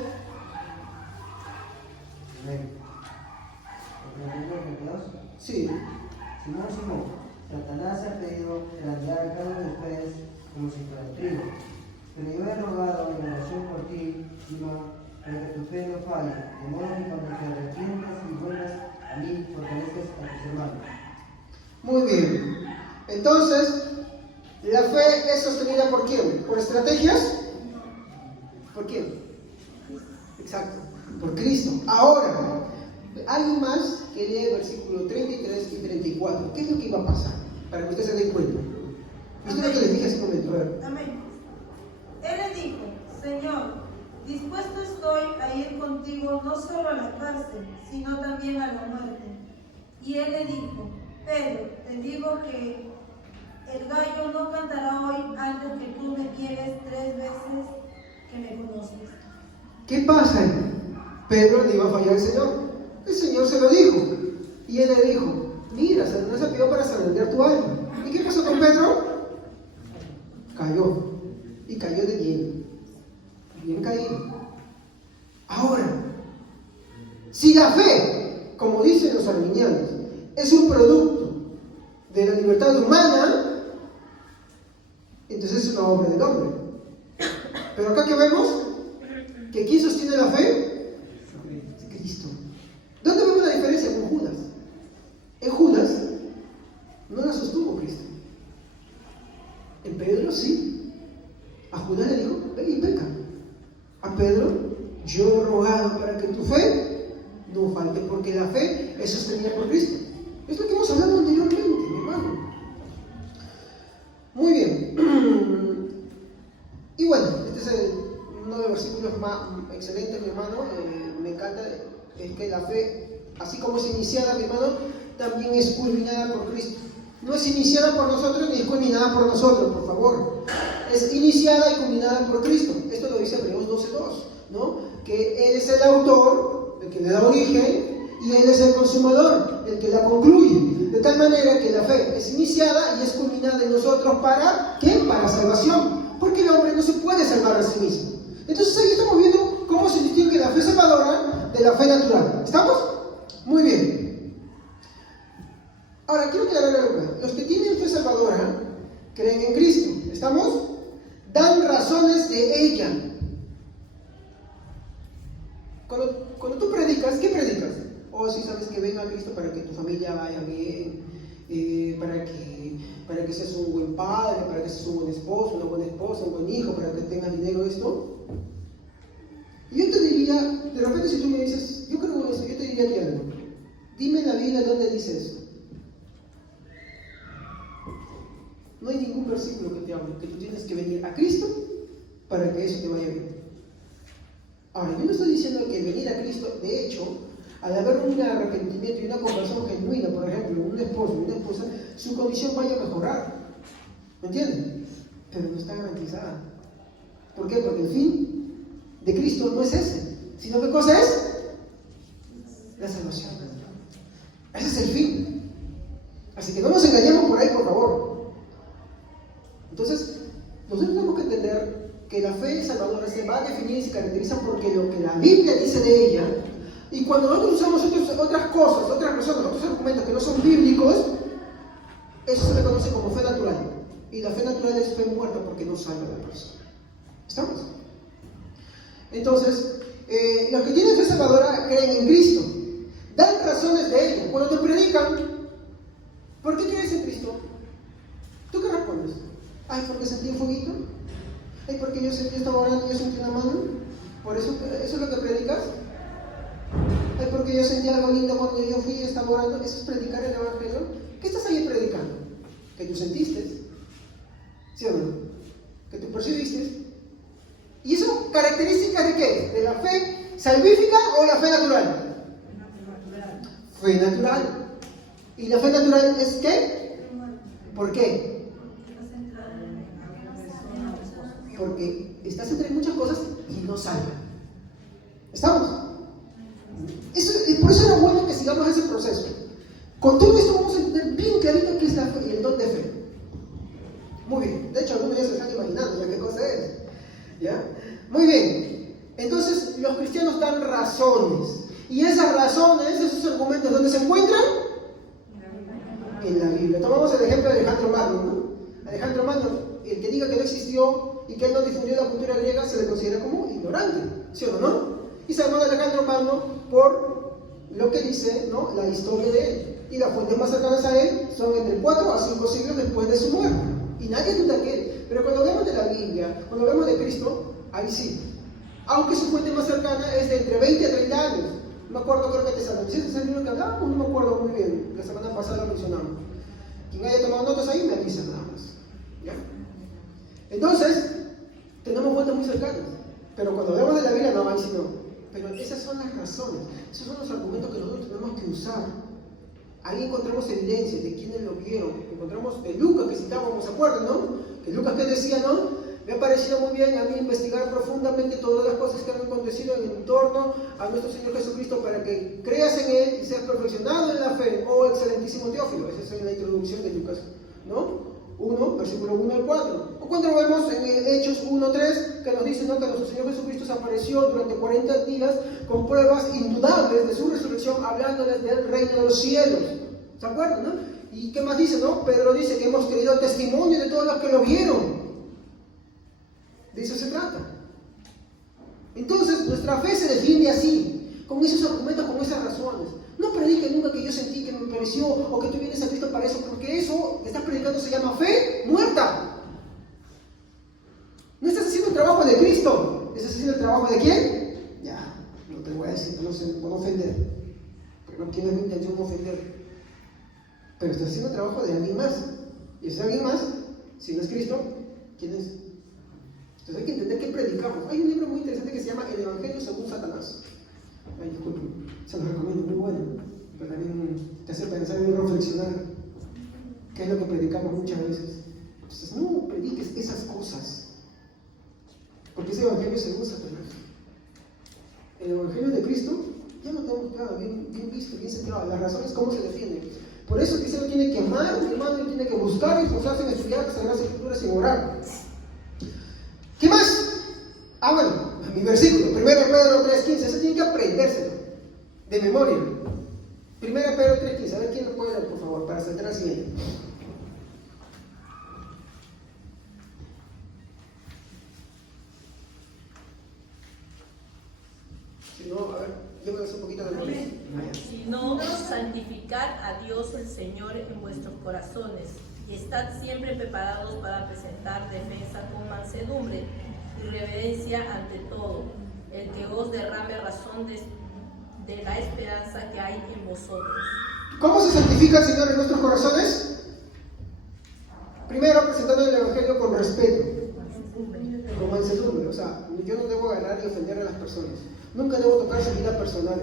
Sí. Simón, Satanás ha pedido plantear a cada uno de ustedes como si fuera trigo. Pero yo he rogado en oración por ti, Simón, para que tu fe no falle, de modo que cuando te arrepientas y vuelvas a mí, fortalezcas a tus hermanos. Muy bien. Entonces, ¿la fe es sostenida por quién? ¿Por estrategias? ¿Por quién? Exacto, por Cristo. Ahora, alguien más que lee el versículo 33 y 34. ¿Qué es lo que iba a pasar? Para que ustedes se den cuenta. Esto es lo que les dije hace un momento. A ver. Amén. Él le dijo: Señor, dispuesto estoy a ir contigo no solo a la cárcel, sino también a la muerte. Y él le dijo: Pedro, te digo que el gallo no cantará hoy antes que tú me niegues 3 veces que me conoces. ¿Qué pasa? Pedro le iba a fallar al Señor. El Señor se lo dijo. Y él le dijo: mira, Satanás se pidió para salvar tu alma. ¿Y qué pasó con Pedro? Cayó. Y cayó de lleno. Bien caído. Ahora, si la fe, como dicen los arminianos, es un producto de la libertad humana, entonces es una obra del hombre. Pero acá que vemos, que ¿quién sostiene la fe? Cristo. ¿Dónde vemos la diferencia con Judas? En Judas no la sostuvo Cristo. En Pedro sí. A Judas le dijo: ve y peca. A Pedro: yo he rogado para que tu fe no falte, porque la fe es sostenida por Cristo. Es lo que hemos hablado anteriormente, mi hermano. Muy bien. Y bueno, este es uno de los versículos más excelentes, mi hermano. Me encanta. Es que la fe, así como es iniciada, mi hermano, también es culminada por Cristo. No es iniciada por nosotros ni es culminada por nosotros, por favor. Es iniciada y culminada por Cristo. Esto lo dice Hebreos 12:2, ¿no? Que Él es el autor, el que le da origen, y Él es el consumador, el que la concluye. De tal manera que la fe es iniciada y es culminada en nosotros ¿para qué? Para salvación. Porque el hombre no se puede salvar a sí mismo. Entonces ahí estamos viendo cómo se distingue la fe salvadora de la fe natural. ¿Estamos? Muy bien. Ahora, quiero aclarar algo. Los que tienen fe salvadora creen en Cristo. ¿Estamos? Dan razones de ella. Cuando tú predicas, ¿qué predicas? O si sabes que venga Cristo para que tu familia vaya bien, para que seas un buen padre, para que seas un buen esposo, una buena esposa, un buen hijo, para que tengas dinero, esto. Y yo te diría, de repente si tú me dices, yo creo en eso, yo te diría que algo. Dime en la Biblia dónde dice eso. No hay ningún versículo que te hable que tú tienes que venir a Cristo para que eso te vaya bien. Ahora, yo no estoy diciendo que venir a Cristo, de hecho, al haber un arrepentimiento y una conversión genuina, por ejemplo, un esposo y una esposa, su condición vaya a mejorar. ¿Me entienden? Pero no está garantizada. ¿Por qué? Porque el fin de Cristo no es ese, sino ¿qué cosa es? La salvación. Ese es el fin. Así que no nos engañemos por ahí, por favor. Entonces, nosotros tenemos que entender que la fe salvadora se va a definir y se caracteriza porque lo que la Biblia dice de ella, y cuando nosotros usamos otras cosas, otras razones, otros argumentos que no son bíblicos, eso se le conoce como fe natural. Y la fe natural es fe muerta porque no salva a la persona. ¿Estamos? Entonces, los que tienen fe salvadora creen en Cristo. Dan razones de ello. Cuando te predican, ¿por qué crees en Cristo? ¿Tú qué respondes? Ay, porque sentí un fueguito. Ay, porque yo estaba orando y yo sentí una mano. ¿Por eso es lo que predicas? Ay, porque yo sentí algo lindo cuando yo fui y estaba orando. ¿Eso es predicar el Evangelio? ¿Qué estás ahí predicando? Que tú sentiste. ¿Sí o no? Que tú percibiste. ¿Y eso características de qué? ¿De la fe salvífica o la fe natural? Fe natural. ¿Y la fe natural es qué? ¿Por qué? Porque estás entre muchas cosas y no salga. ¿Estamos? Por eso era bueno que sigamos ese proceso. Con todo esto vamos a entender bien clarito qué es la fe y el don de fe. Muy bien. De hecho, algunos ya se están imaginando ya qué cosa es. ¿Ya? Muy bien. Entonces, los cristianos dan razones. Y esas razones, esos argumentos, ¿dónde se encuentran? En la Biblia. Tomamos el ejemplo de Alejandro Magno, ¿no? Alejandro Magno, el que diga que no existió y que él no difundió la cultura griega, se le considera como ignorante, ¿sí o no? Y sabemos de Alejandro Magno por lo que dice, ¿no?, la historia de él. Y las fuentes más cercanas a él son entre 4 a 5 siglos después de su muerte. Y nadie duda que él. Pero cuando hablamos de la Biblia, cuando hablamos de Cristo, ahí sí. Aunque su fuente más cercana es de entre 20 a 30 años. No me acuerdo, creo que Tesalonicenses es el libro que hablábamos, no me acuerdo muy bien. La semana pasada lo mencionamos. Quien haya tomado notas ahí me avisa nada más. ¿Ya? Entonces, tenemos fuentes muy cercanas. Pero cuando hablamos de la Biblia, no, ahí sí no. Pero esas son las razones, esos son los argumentos que nosotros tenemos que usar. Ahí encontramos evidencia de quienes lo vieron. Encontramos de Lucas, que citábamos, ¿se acuerdan, no? Que Lucas que decía, ¿no? Me ha parecido muy bien a mí investigar profundamente todas las cosas que han acontecido en torno a nuestro Señor Jesucristo para que creas en Él y seas perfeccionado en la fe, oh excelentísimo Teófilo. Esa es la introducción de Lucas, ¿no? 1, versículo 1 al 4. O cuando vemos en Hechos 1:3, que nos dice, ¿no?, que nuestro Señor Jesucristo se apareció durante 40 días con pruebas indudables de su resurrección, hablándoles del reino de los cielos. ¿Se acuerdan, no? ¿Y qué más dice, no? Pedro dice que hemos querido testimonio de todos los que lo vieron. De eso se trata. Entonces, nuestra fe se define así, con esos argumentos, con esas razones. No predique nunca que yo sentí, que me pareció, o que tú vienes a Cristo para eso, porque eso que estás predicando se llama fe muerta. No estás haciendo el trabajo de Cristo, estás haciendo el trabajo de ¿quién? Ya, no te voy a decir, no sé, no ofender, porque no tienes mi intención de ofender. Pero estás haciendo el trabajo de alguien más. Y ese alguien más, si no es Cristo, ¿quién es? Entonces hay que entender qué predicamos. Hay un libro muy interesante que se llama El Evangelio según Satanás. Ay, disculpen, se los recomiendo, muy bueno. Pero también te hace pensar y reflexionar qué es lo que predicamos muchas veces. Entonces, no prediques esas cosas. Porque ese Evangelio según Satanás. El Evangelio de Cristo ya lo tenemos claro, bien visto, bien centrado. Las razones, cómo se defiende. Por eso el cristiano tiene que amar, mi hermano, y tiene que buscar y esforzarse en estudiar las Sagradas Escrituras y orar. ¿Qué más? Ah, bueno, mi versículo, 1 Pedro 3:15, eso tiene que aprendérselo, de memoria. Primera Pedro 3:15. A ver quién lo puede leer, por favor, para saltar al siguiente. Si no, a ver, llévanos un poquito de memoria. Sino santificad a Dios el Señor en vuestros corazones y estad siempre preparados para presentar defensa con mansedumbre y reverencia ante todo, el que os derrame razón de la esperanza que hay en vosotros. ¿Cómo se santifica el Señor en nuestros corazones? Primero, presentando el Evangelio con respeto, con mansedumbre. O sea, yo no debo agarrar y ofender a las personas. Nunca debo tocar su vida personal.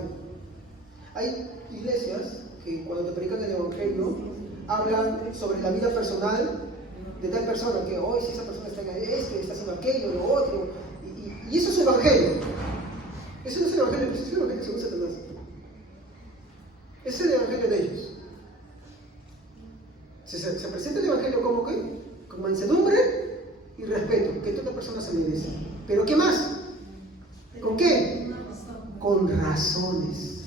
Hay iglesias que cuando te predican el Evangelio hablan sobre la vida personal de tal persona, que hoy si esa persona está en esto, está haciendo aquello, lo otro, y eso es Evangelio. Eso no es el Evangelio, eso es el Evangelio según Satanás. Ese es el Evangelio de ellos. Se presenta el Evangelio como que con mansedumbre y respeto, que toda persona se merece. ¿Pero qué más? ¿Con qué? Con razones.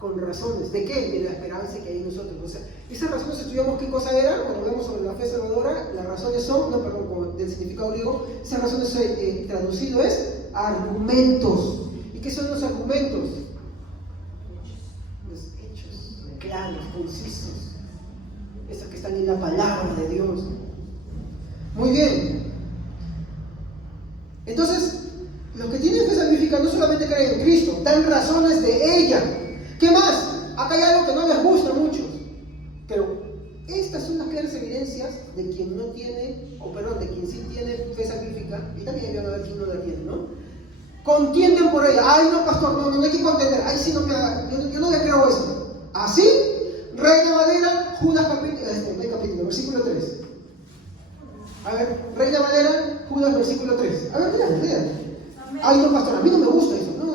Con razones. ¿De qué? De la esperanza que hay en nosotros. O sea, esas razones estudiamos qué cosa era, cuando hablamos sobre la fe salvadora, las razones son, del significado griego, esas razones traducido es argumentos. ¿Y qué son los argumentos? Los hechos claros, concisos. Esos que están en la palabra de Dios. Muy bien. Entonces, los que tienen fe salvífica no solamente creen en Cristo, dan razones de ella. ¿Qué más? Acá hay algo que no les gusta mucho, pero estas son las claras evidencias de quien no tiene, de quien sí tiene fe salvífica, y también hay que ver quién no la tiene, ¿no? Contienden por ella. Ay, no, pastor, no hay que contender. Ay, sí, no me haga. Yo no le creo eso. ¿Así? Reina Valera, Judas versículo 3. A ver, Reina Valera, Judas versículo 3. A ver, lean. Ay, no, pastor, a mí no me gusta eso. No,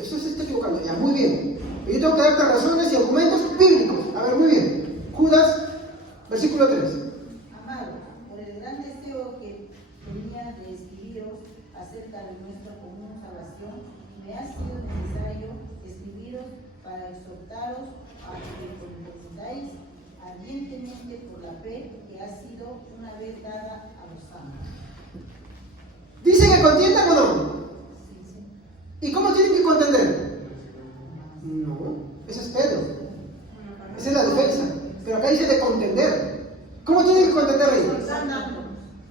eso se está equivocando. Ya, muy bien. Yo tengo que darte razones y argumentos bíblicos. A ver, muy bien. Judas, versículo 3. Amado, por el gran deseo que tenía de escribiros acerca de nuestra común salvación, me ha sido necesario escribiros para exhortaros a que contendáis ardientemente por la fe que ha sido una vez dada a los santos. ¿Dice que contiendan o no? Sí. ¿Y cómo tienen que contender? No, eso es Pedro. Esa es la defensa. Pero acá dice de contender. ¿Cómo tienen que contender ahí?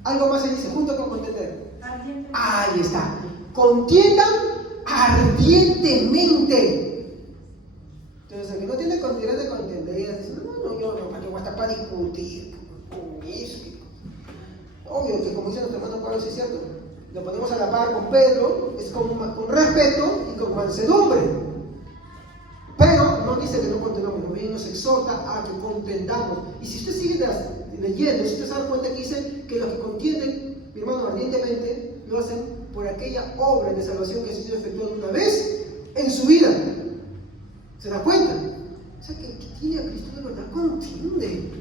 Algo más se dice, junto con contender. Ahí está. Contiendan ardientemente. Entonces, el que no tiene continuidad de contender, dice, yo no, para que voy a estar para discutir con eso. Obvio que como dice nuestro hermano Pablo, sí es cierto, lo ponemos a la par con Pedro, es con respeto y con mansedumbre. Pero no dice que no contendamos, más bien nos exhorta a que contendamos. Y si usted sigue leyendo, si usted se da cuenta que dice que los que contienden, mi hermano, ardientemente, lo hacen por aquella obra de salvación que ha sido efectuada una vez en su vida. ¿Se da cuenta? O sea, que tiene a Cristo de verdad contiende.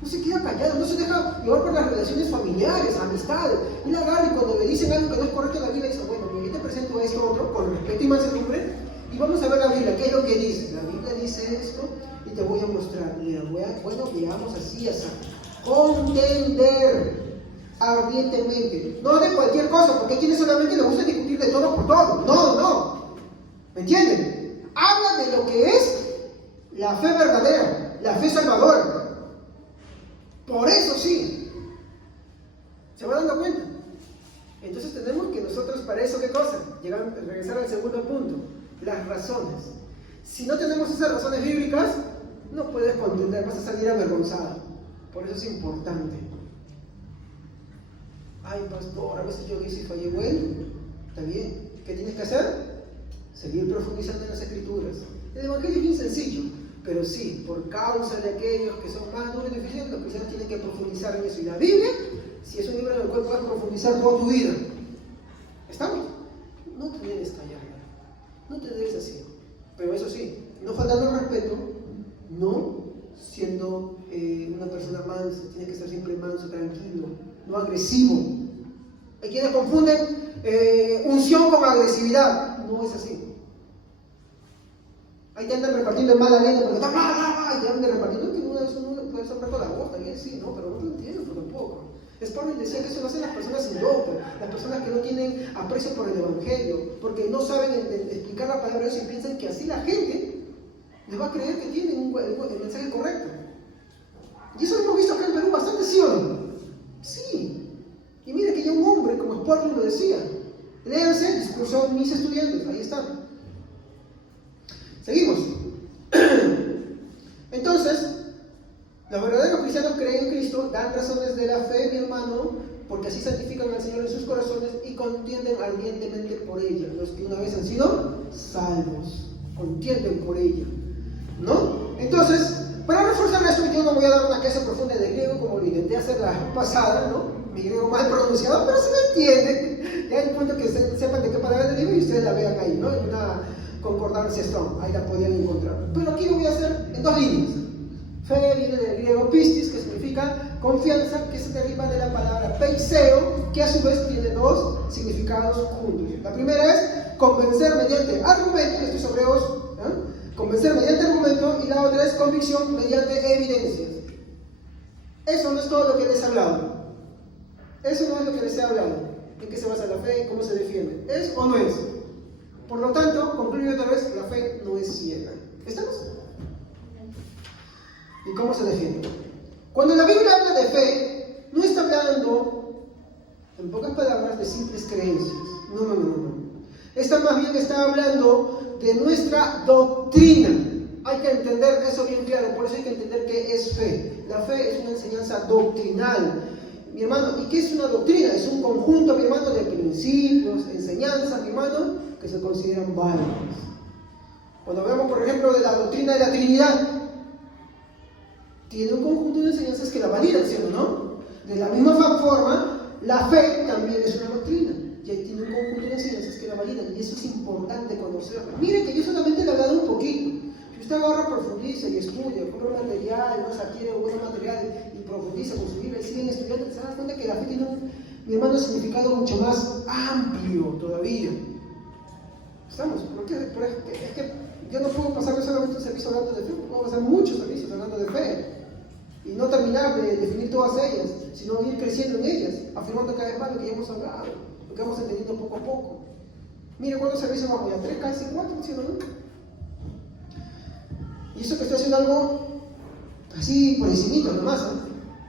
No se queda callado, no se deja llevar por las relaciones familiares, amistades. Él agarra y cuando le dicen algo que no es correcto en la Biblia, dice, bueno, yo te presento esto otro, con respeto y mansedumbre, y vamos a ver la Biblia, ¿qué es lo que dice? La Biblia dice esto, y te voy a mostrar. Mira, bueno, veamos así. Contender ardientemente. No de cualquier cosa, porque hay quienes solamente les gusta discutir de todo por todo. No. ¿Me entienden? Habla de lo que es la fe verdadera, la fe salvadora. Por eso sí. ¿Se van dando cuenta? Entonces tenemos que nosotros, para eso, ¿qué cosa? Regresar al segundo punto, las razones. Si no tenemos esas razones bíblicas, no puedes contender, vas a salir avergonzado. Por eso es importante. Ay, pastor, a veces yo hice y fallé. Bueno, está bien. ¿Qué tienes que hacer? Seguir profundizando en las Escrituras. El Evangelio es bien sencillo, pero sí, por causa de aquellos que son más duros y difíciles, los cristianos tienen que profundizar en eso. Y la Biblia, si es un libro en el cual puedes profundizar toda tu vida. ¿Estamos? No te debes callar, no te debes así. Pero eso sí, no faltando el respeto, no siendo una persona mansa, tienes que ser siempre manso, tranquilo, no agresivo. Hay quienes confunden unción con agresividad. No es así. Ahí te andan repartiendo en mala leña porque y te andan repartiendo que uno puede sembrar con la voz también, sí, ¿no? Pero no lo entiendo tampoco. Spurgeon decía que eso lo hacen las personas indoctas, las personas que no tienen aprecio por el Evangelio, porque no saben explicar la palabra de Dios y piensan que así la gente les va a creer que tienen el mensaje correcto. Y eso lo hemos visto acá en Perú bastante, ¿sí o no? Sí. Y mire que ya un hombre como Spurgeon lo decía. Léanse, discurso de mis estudiantes, ahí están. Seguimos. Entonces, los verdaderos cristianos creen en Cristo, dan razones de la fe, mi hermano, porque así santifican al Señor en sus corazones y contienden ardientemente por ella. Los que una vez han sido salvos, contienden por ella, ¿no? Entonces, para reforzar esto, yo no voy a dar una clase profunda de griego como lo intenté hacer la vez pasada, ¿no? Mi griego mal pronunciado, pero se me entiende. Ya hay un punto que sepan de qué palabra del libro y ustedes la vean ahí, ¿no? En una concordancia strong, ahí la podían encontrar. Pero aquí lo voy a hacer en 2 líneas. Fe viene del griego pistis, que significa confianza, que se deriva de la palabra peiseo, que a su vez tiene 2 significados juntos. La primera es convencer mediante argumento, esto es hebreos, convencer mediante argumento, y la otra es convicción mediante evidencias. Eso no es todo lo que les he hablado. Eso no es lo que les he hablado. ¿En qué se basa la fe? ¿Cómo se defiende? ¿Es o no es? Por lo tanto, concluyo otra vez, la fe no es ciega. ¿Estamos? ¿Y cómo se defiende? Cuando la Biblia habla de fe, no está hablando, en pocas palabras, de simples creencias. No. Esta más bien está hablando de nuestra doctrina. Hay que entender eso bien claro, por eso hay que entender qué es fe. La fe es una enseñanza doctrinal. Mi hermano, ¿y qué es una doctrina? Es un conjunto, mi hermano, de principios, enseñanzas, mi hermano, que se consideran válidas. Cuando hablamos, por ejemplo, de la doctrina de la Trinidad, tiene un conjunto de enseñanzas que la validan, ¿sí o no? De la misma forma, la fe también es una doctrina, y tiene un conjunto de enseñanzas que la validan, y eso es importante conocerlo. Miren que yo solamente le he hablado un poquito. Si usted agarra, profundiza y estudia, compra material, no se adquiere buenos materiales y profundiza con su Biblia y siguen estudiando, se dan cuenta que la fe tiene mi hermano, significado mucho más amplio todavía. ¿Estamos? Es que yo no puedo pasar solamente un servicio hablando de fe, puedo pasar muchos servicios hablando de fe y no terminar de definir todas ellas, sino ir creciendo en ellas, afirmando cada vez más lo que ya hemos hablado, lo que vamos entendiendo poco a poco. Mire cuántos servicios vamos ya, 3, casi 4, ¿sí o no? Y eso que estoy haciendo algo así por encimita nomás,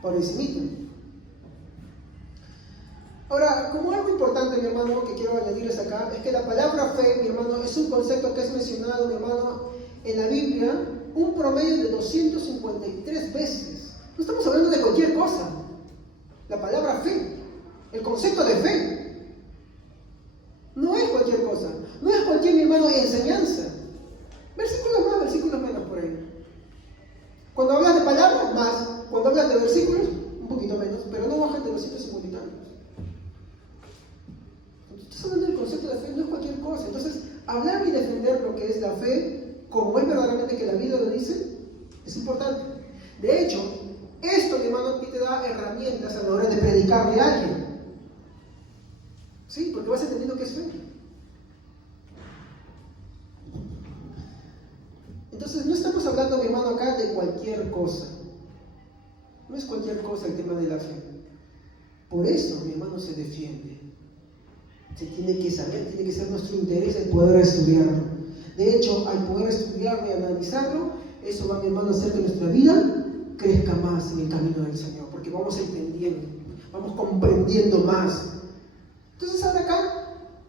por encimita. Ahora, como algo importante, mi hermano, que quiero añadirles acá, es que la palabra fe, mi hermano, es un concepto que es mencionado, mi hermano, en la Biblia, un promedio de 253 veces. No estamos hablando de cualquier cosa. La palabra fe, el concepto de fe, no es cualquier cosa. No es cualquier, mi hermano, enseñanza. Versículos más, versículos menos por ahí. Cuando hablas de palabras, más. Cuando hablas de versículos, un poquito menos, pero no bajan de 250 y tantos. Estás hablando del concepto de fe, no es cualquier cosa. Entonces, hablar y defender lo que es la fe, como es verdaderamente que la Biblia lo dice, es importante. De hecho, esto, mi hermano, a ti te da herramientas a la hora de predicarle a alguien. ¿Sí? Porque vas entendiendo qué es fe. Entonces, no estamos hablando, mi hermano, acá de cualquier cosa. No es cualquier cosa el tema de la fe. Por eso, mi hermano, se defiende. Se tiene que saber, tiene que ser nuestro interés el poder estudiarlo. De hecho, al poder estudiarlo y analizarlo, eso va, mi hermano, a hacer que nuestra vida crezca más en el camino del Señor, porque vamos entendiendo, vamos comprendiendo más. Entonces, ahora acá,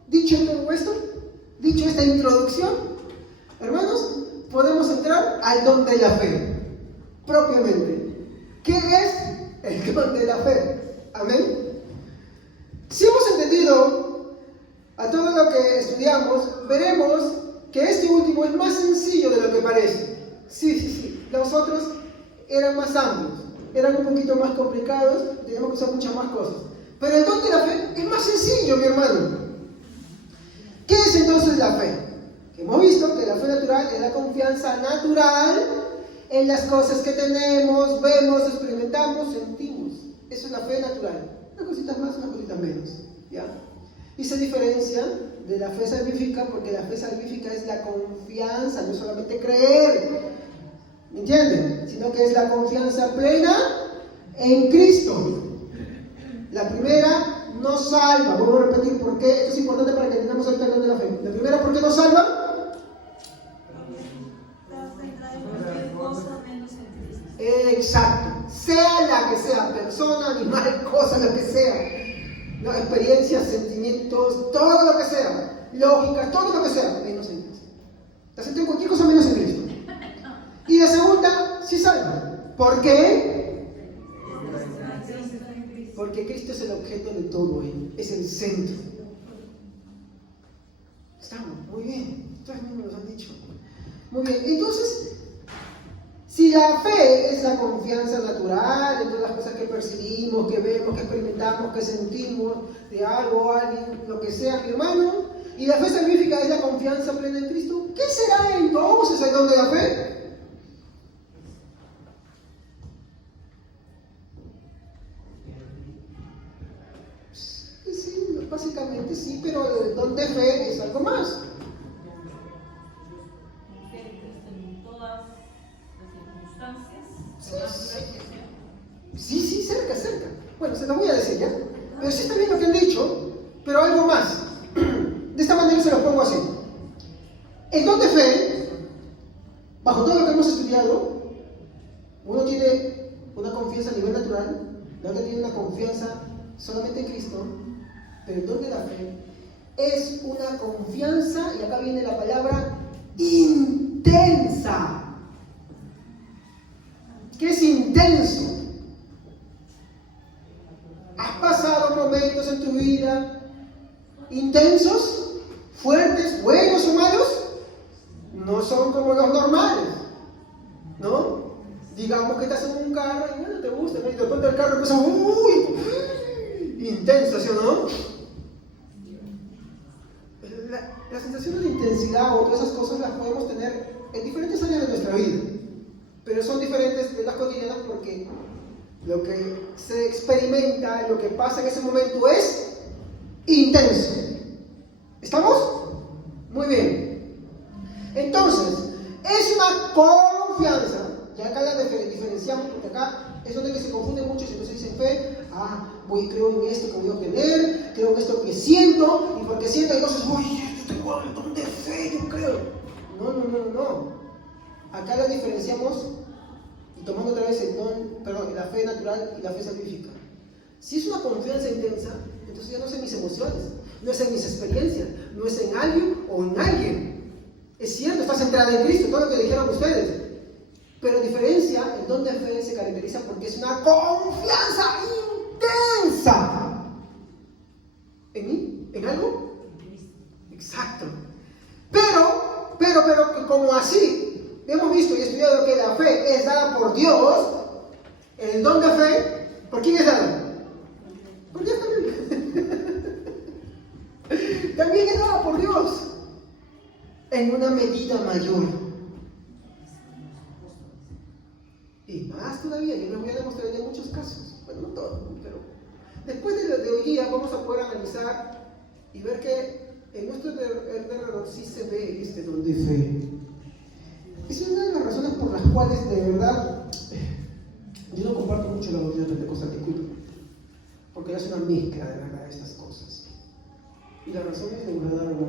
dicho todo esto, dicho esta introducción, hermanos, podemos entrar al don de la fe, propiamente. ¿Qué es el don de la fe? Amén. Si hemos entendido a todo lo que estudiamos, veremos que este último es más sencillo de lo que parece. Sí. Los otros eran más amplios, eran un poquito más complicados, teníamos que usar muchas más cosas. Pero el don de la fe es más sencillo, mi hermano. ¿Qué es entonces la fe? Hemos visto que la fe natural es la confianza natural en las cosas que tenemos, vemos, experimentamos, sentimos. Eso es la fe natural. Unas cositas más, unas cositas menos. ¿Ya? Y se diferencia de la fe salvífica, porque la fe salvífica es la confianza, no solamente creer, ¿me entienden? Sino que es la confianza plena en Cristo. La primera no salva, vuelvo a repetir por qué, esto es importante para que entendamos el término de la fe. La primera, ¿por qué no salva? La fe trae cualquier cosa menos en Cristo. Exacto, sea la que sea, persona, animal, cosa, lo que sea, ¿no? Experiencias, sentimientos, todo lo que sea, lógica, todo lo que sea, menos en Cristo. La gente en cualquier cosa menos en Cristo. Y la segunda, sí salva. ¿Por qué? Porque Cristo es el objeto de todo, es el centro. Estamos, muy bien, ustedes mismos nos han dicho. Muy bien, entonces, si la fe es la confianza natural en todas las cosas que percibimos, que vemos, que experimentamos, que sentimos de algo, alguien, lo que sea, mi hermano, y la fe salvífica es la confianza plena en Cristo, ¿qué será entonces el don de la fe? Sí, básicamente sí, pero el don de fe es algo más. En todas las circunstancias. Sí, cerca. Bueno, se lo voy a decir ya. Pero sí está bien lo que han dicho, pero algo más. De esta manera se los pongo así. El don de fe, bajo todo lo que hemos estudiado, uno tiene una confianza a nivel natural, la otra tiene una confianza solamente en Cristo, pero el don de la fe es una confianza, y acá viene la palabra, intensa. ¿Qué es intenso? ¿Has pasado momentos en tu vida intensos, fuertes, buenos o malos? No son como los normales, ¿no? Digamos que estás en un carro y bueno, te gusta, ¿no? Y de pronto el carro empieza, ¡uy! Intenso, ¿sí o no? La sensación de intensidad o todas esas cosas las podemos tener en diferentes áreas de nuestra vida, pero son diferentes de las cotidianas porque lo que se experimenta, lo que pasa en ese momento es intenso. ¿Estamos? Muy bien. Entonces, es una confianza. Ya acá la diferenciamos porque acá es donde se confunde mucho. Si entonces dicen fe, creo en esto que voy a obtener, creo en esto que siento, y porque siento hay cosas, yo tengo el don de fe, yo creo. No. Acá la diferenciamos y tomando otra vez la fe natural y la fe salvífica. Si es una confianza intensa, entonces ya no es en mis emociones, no es en mis experiencias, no es en alguien o en alguien. Es cierto, está centrada en Cristo, todo lo que dijeron ustedes. Pero a diferencia, el don de fe se caracteriza porque es una confianza intensa. ¿En mí? ¿En algo? Exacto. Pero como así hemos visto y estudiado que la fe es dada por Dios, el don de fe, ¿por quién es dado? Por Dios también. También es dada por Dios. En una medida mayor. Y más todavía, yo les voy a demostrar en muchos casos. Bueno, no todos, pero después de hoy día vamos a poder analizar y ver que en nuestro alrededor sí se ve este don de fe. Es una de las razones por las cuales de verdad yo no comparto mucho la doctrina pentecostal, disculpen, porque es una mezcla de verdad de estas cosas. Y la razón es de verdad algo.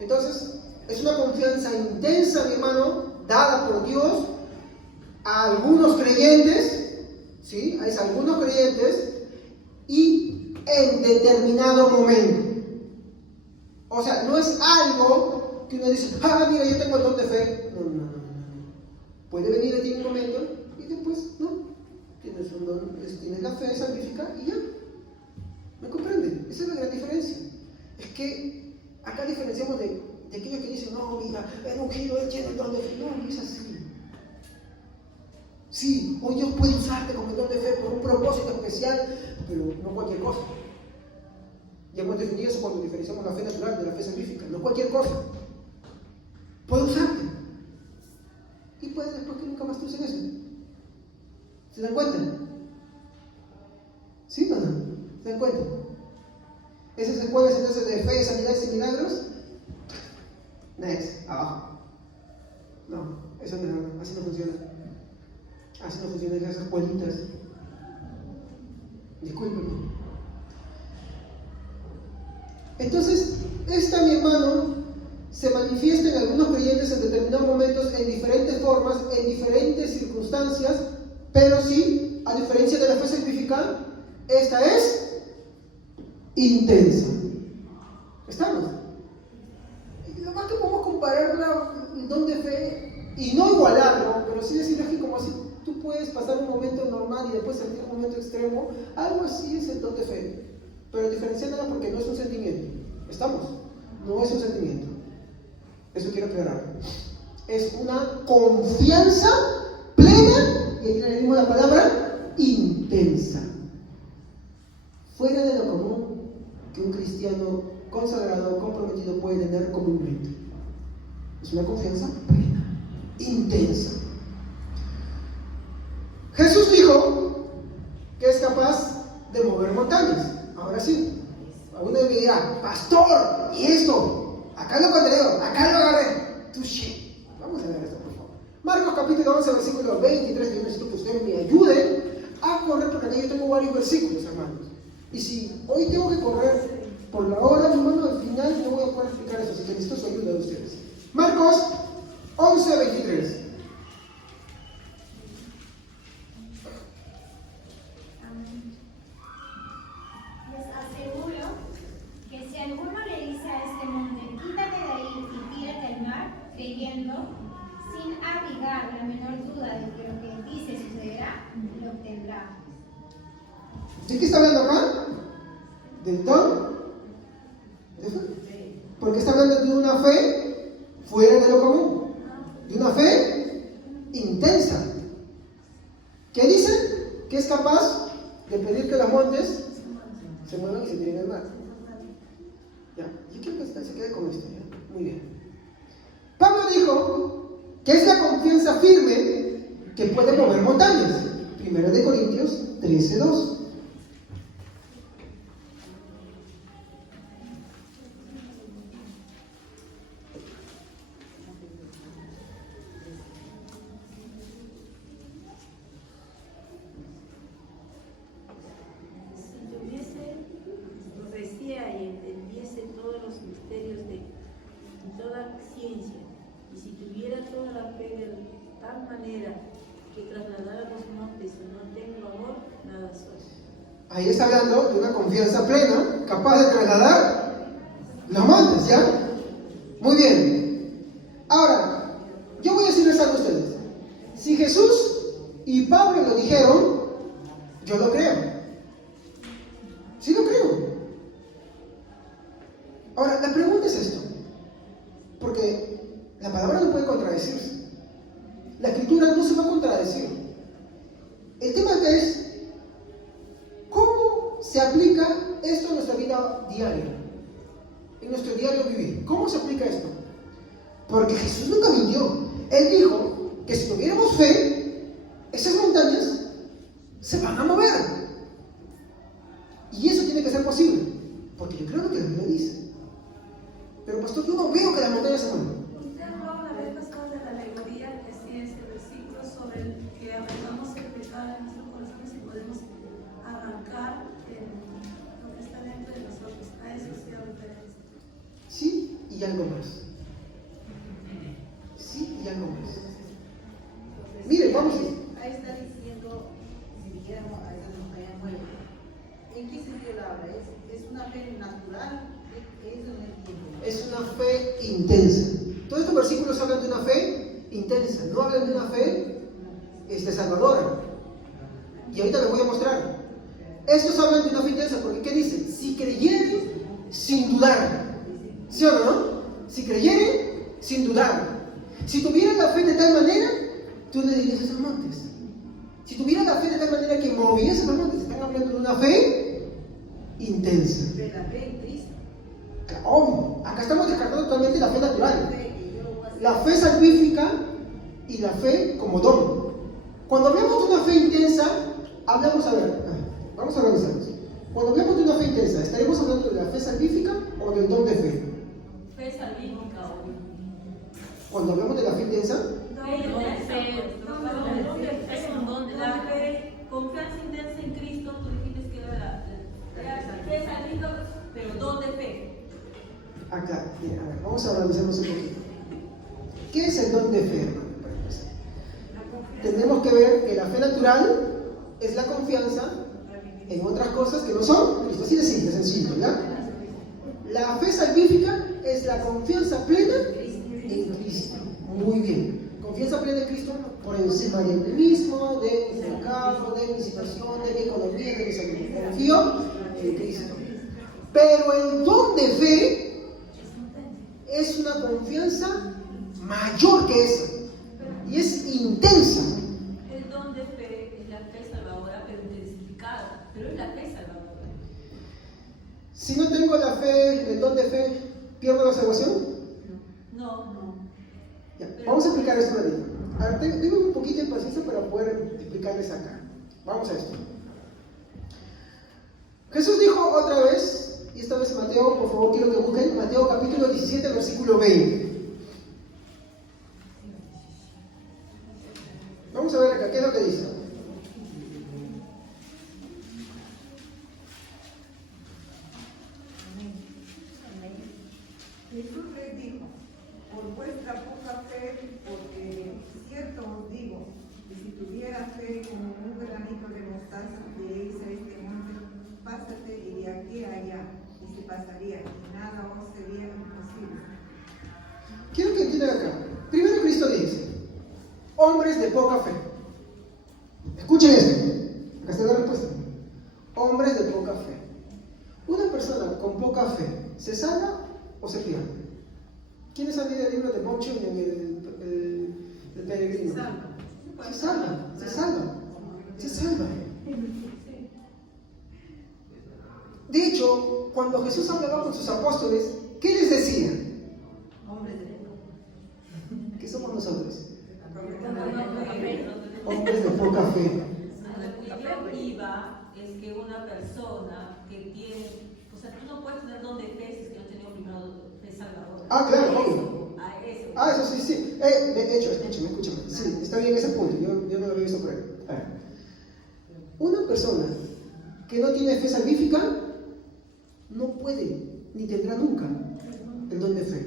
Entonces, es una confianza intensa, mi hermano, dada por Dios a algunos creyentes, ¿sí? A algunos creyentes, y en determinado momento. O sea, no es algo que uno dice, mira, yo tengo el don de fe. No. Puede venir a ti en un momento y después, no. Tienes un don, tienes la fe salvífica y ya. ¿Me comprende? Esa es la gran diferencia. Es que acá diferenciamos de aquellos que dicen, no, mira, el ungido él tiene el don de fe. No es así. Sí, hoy Dios puede usarte como el don de fe por un propósito especial, pero no cualquier cosa. Ya hemos definido eso cuando diferenciamos la fe natural de la fe salvífica. No cualquier cosa. Puede usarte. Y puede después que nunca más te usen eso. ¿Se dan cuenta? ¿Sí o no? ¿Se dan cuenta? Esas secuelas entonces de fe, sanidades y milagros. Next, abajo. No, eso no, así no funciona. Así no funcionan esas escuelitas. Discúlpenme. Entonces, mi hermano, se manifiesta en algunos creyentes en determinados momentos, en diferentes formas, en diferentes circunstancias, pero sí, a diferencia de la fe sacrificada, esta es intensa. ¿Estamos? Lo más que podemos comparar el don de fe, y no igualarlo, pero sí decir que como así tú puedes pasar un momento normal y después sentir un momento extremo, algo así es el don de fe. Pero diferenciándola porque no es un sentimiento. ¿Estamos? No es un sentimiento. Eso quiero aclarar. Es una confianza plena, y aquí le dimos la palabra, intensa. Fuera de lo común que un cristiano consagrado, comprometido puede tener comúnmente. Es una confianza plena, intensa. Jesús dijo que es capaz de mover montañas. Ahora sí, alguno me dirá, pastor, ¿y esto? Acá lo contrario, acá lo agarré. Touché. Vamos a ver esto, por favor. Marcos capítulo 11, versículo 23. Yo necesito que ustedes me ayuden a correr, porque aquí yo tengo varios versículos, hermanos. Y si hoy tengo que correr por la hora, hermano, al final no voy a poder explicar eso, así que necesito su ayuda de ustedes. Marcos 11, 23. Les aseguro que si alguno le dice a este monte, quítate de ahí y tírate al mar, creyendo, sin abrigar la menor duda de que lo que dice sucederá, lo obtendrá. ¿De qué está hablando acá? ¿Del don de fe? Porque está hablando de una fe fuera de lo común, de una fe intensa. ¿Qué dice? Que es capaz de pedir que los montes se muevan y se tiren al mar. Ya, yo quiero que se quede con esto. ¿Ya? Muy bien. Pablo dijo que es la confianza firme que puede mover montañas. 1 Corintios 13:2. Ahí está hablando de una confianza plena, capaz de trasladar los montes, ¿ya? Muy bien. Ahora, yo voy a decirles algo a ustedes. Si Jesús y Pablo lo dijeron, yo lo creo. Sí lo creo. Ahora, la pregunta es esto. Porque la palabra no puede contradecirse. La escritura no se va a contradecir. El tema es, ¿cómo se aplica esto en nuestra vida diaria? En nuestro diario vivir. ¿Cómo se aplica esto? Porque Jesús nunca mintió. Él dijo que si tuviéramos fe, esas montañas se van a mover. Y eso tiene que ser posible. Porque yo creo lo que la Biblia dice. Pero pastor, yo no veo que las montañas se muevan. Usted habló una vez pasada de la alegoría que sí es el versículo sobre el que arreglamos el pecado en nuestros corazones y podemos arrancar lo que está dentro de nosotros. A eso sí hago referencia. Sí, y algo más. Sí, y algo más. Miren, vamos. Ahí está diciendo, si dijéramos a esa montaña muere. ¿En qué sentido la habla? ¿Es una fe natural? Eso no entiendo. Es una fe intensa. Todos estos versículos hablan de una fe intensa, no hablan de una fe salvadora. Y ahorita les voy a mostrar. Estos hablan de una fe intensa porque ¿qué dicen? Si creyeren sin dudar. ¿Sí o no? Si creyeren sin dudar. Si tuvieran la fe de tal manera, tú le dirías a esos montes. Si tuvieran la fe de tal manera que movías a los montes, están hablando de una fe intensa. De la fe en Cristo. Obvio, acá estamos descartando totalmente la fe natural. La fe salvífica y la fe como don. Cuando hablamos de una fe intensa, hablamos, a ver, vamos a organizarnos. Cuando hablamos de una fe intensa, ¿estaremos hablando de la fe salvífica o del don de fe? Fe salvífica, obvio. Cuando hablamos de la fe intensa, Es un don de la fe, confianza intensa en Cristo. Tú dijiste que era la fe salvífica, pero don de fe. acá, mira, a ver, vamos a organizarnos un poquito. ¿Qué es el don de fe, hermano? Para empezar. Tenemos que ver que la fe natural es la confianza en otras cosas que no son Cristo. Así de simple, sencillo, ¿ya? La fe salvífica es la confianza plena en Cristo. Muy bien. Confianza plena en Cristo por encima de mí mismo, de mi pecado, de mi situación, de mi economía, de mi salud. Confío en Cristo. Pero el don de fe es una confianza mayor que esa. Y es intensa. El don de fe es la fe salvadora, pero intensificada. Pero es la fe salvadora. Si no tengo la fe, el don de fe, ¿pierdo la salvación? No. Ya, vamos a explicar esto ahorita. A ver, tengo un poquito de paciencia para poder explicarles acá. Vamos a esto. Jesús dijo otra vez, y esta vez en Mateo, por favor quiero que busquen, Mateo capítulo 17, versículo 20. Vamos a ver acá, ¿qué es lo que dice? Jesús les dijo: por vuestra poca fe, porque cierto os digo, que si tuviera fe como un granito de mostaza, diréis a este monte: pásate y de aquí a allá, y se pasaría, y nada os sería imposible. Quiero que entiendan acá. Primero Cristo dice, hombres de poca fe. Escuchen esto. Acá está la respuesta. Hombres de poca fe. Una persona con poca fe, ¿se salva o se pierde? ¿Quiénes han leído el libro de Moncho y el peregrino? Se salva. De hecho, cuando Jesús hablaba con sus apóstoles, ¿qué les decía? Hombres de poca. ¿Qué somos nosotros? No. Hombres de poca fe. La fe viva es que una persona que tiene, o sea, tú no puedes tener don de fe si es que no tienes primero fe salvadora. Ah, claro, obvio. Eso. Ah, eso sí. De hecho, escúchame. Sí, está bien ese punto. Yo no lo había visto por ahí. A ver. Una persona que no tiene fe salvífica no puede ni tendrá nunca el don de fe.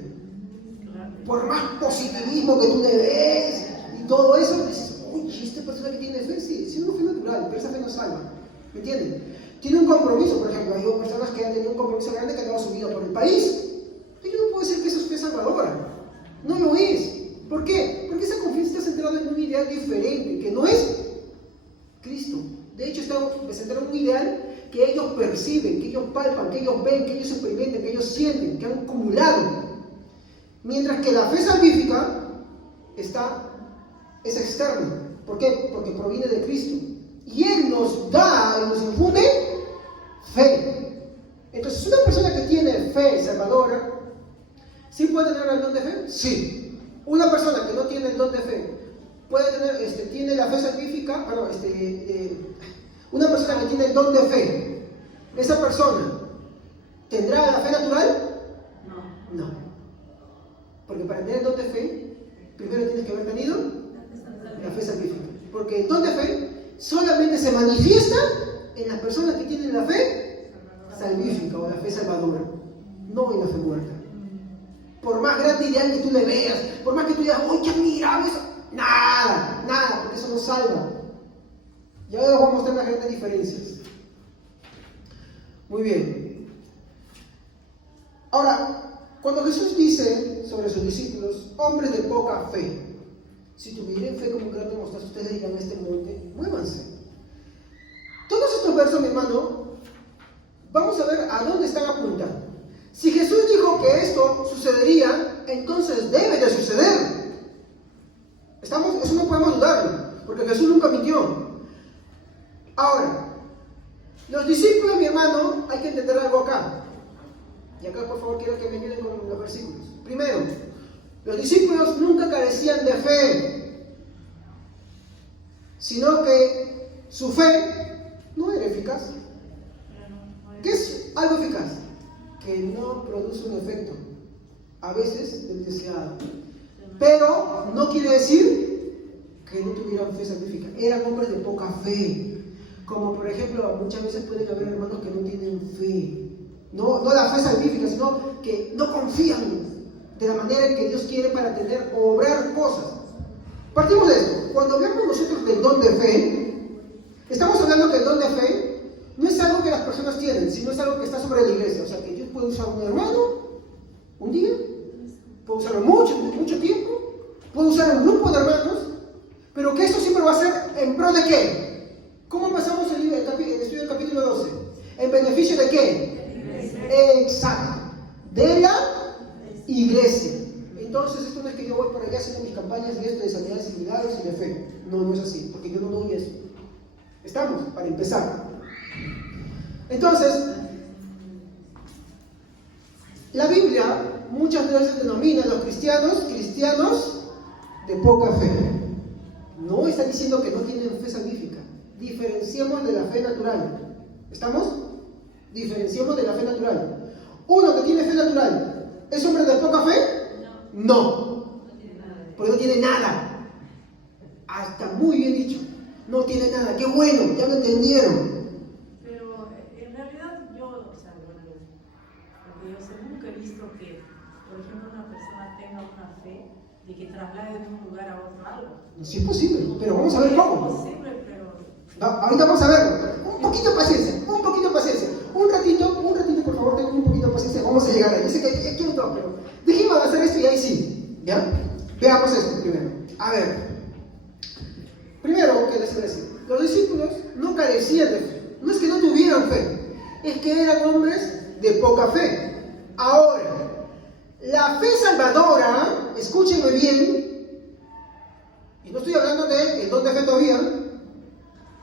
Por más positivismo que tú le des y todo eso, dices, uy, esta persona que tiene fe, sí, es una fe natural, pero esa fe no salva. ¿Me entienden? Tiene un compromiso, por ejemplo, hay personas que han tenido un compromiso grande que han dado su vida por el país. Yo no puedo decir que eso es fe salvadora. No lo es. ¿Por qué? Porque esa confianza está centrada en un ideal diferente, que no es Cristo. De hecho, está centrado en un ideal que ellos perciben, que ellos palpan, que ellos ven, que ellos experimentan, que ellos sienten, que han acumulado. Mientras que la fe salvífica es externa. ¿Por qué? Porque proviene de Cristo. Y Él nos da, nos infunde fe. Entonces, una persona que tiene fe salvadora, ¿sí puede tener el don de fe? Sí. Una persona que no tiene el don de fe, puede tener, tiene la fe salvífica, una persona que tiene el don de fe, ¿esa persona tendrá la fe natural? No. Porque para tener el don de fe, primero tienes que haber tenido la fe salvífica. Porque el don de fe solamente se manifiesta en las personas que tienen la fe salvífica o la fe salvadora, no en la fe muerta. Por más grande ideal que tú le veas, por más que tú digas, ¡uy, qué admirable eso! Nada, porque eso no salva. Y ahora les voy a mostrar las grandes diferencias. Muy bien. Ahora, cuando Jesús dice sobre sus discípulos, hombres de poca fe, si tuvieran fe como un grano de mostaza, ustedes digan a este monte, muévanse. Todos estos versos, mi hermano, vamos a ver a dónde están apuntando. Si Jesús dijo que esto sucedería, entonces debe de suceder. Eso no podemos dudarlo, porque Jesús nunca mintió. Ahora, los discípulos, mi hermano, hay que entender algo acá. Y acá, por favor, quiero que me ayuden con los versículos. Primero, los discípulos nunca carecían de fe, sino que su fe no era eficaz. ¿Qué es algo eficaz? Que no produce un efecto, a veces el deseado. Pero no quiere decir que no tuvieran fe salvífica. Eran hombres de poca fe. Como por ejemplo, muchas veces pueden haber hermanos que no tienen fe. No la fe salvífica, sino que no confían de la manera en que Dios quiere para tener o obrar cosas. Partimos de esto. Cuando hablamos nosotros del don de fe, estamos hablando que el don de fe no es algo que las personas tienen, sino es algo que está sobre la iglesia. O sea, que Dios puede usar a un hermano un día, puede usarlo mucho tiempo, puede usar a un grupo de hermanos, pero que eso siempre va a ser en pro de qué. ¿Cómo empezamos el estudio del capítulo 12? ¿En beneficio de qué? Exacto. De la iglesia. Entonces, esto no es que yo voy por allá haciendo mis campañas de sanidades y milagros y de fe. No es así, porque yo no doy eso. ¿Estamos? Para empezar. Entonces, la Biblia muchas veces denomina a los cristianos de poca fe. No está diciendo que no tienen fe salvífica. Diferenciemos de la fe natural. ¿Estamos? Diferenciemos de la fe natural. Uno que tiene fe natural, ¿es hombre de poca fe? No. Porque no tiene nada. Hasta muy bien dicho. No tiene nada. ¡Qué bueno! Ya lo entendieron. Pero en realidad porque yo nunca he visto que, por ejemplo, una persona tenga una fe de que traslade de un lugar a otro algo. Sí es posible, pero vamos a ver cómo. Es posible, pero... Ahorita vamos a verlo. Un poquito de paciencia. Un ratito, por favor, tengan un poquito de paciencia. Vamos a llegar ahí. Yo sé que aquí hay todo, pero déjenme avanzar esto y ahí sí. ¿Ya? Veamos esto primero. A ver. Primero, ¿qué les voy a decir? Los discípulos no carecían de fe. No es que no tuvieran fe, es que eran hombres de poca fe. Ahora, la fe salvadora, escúchenme bien, y no estoy hablando del don de fe todavía.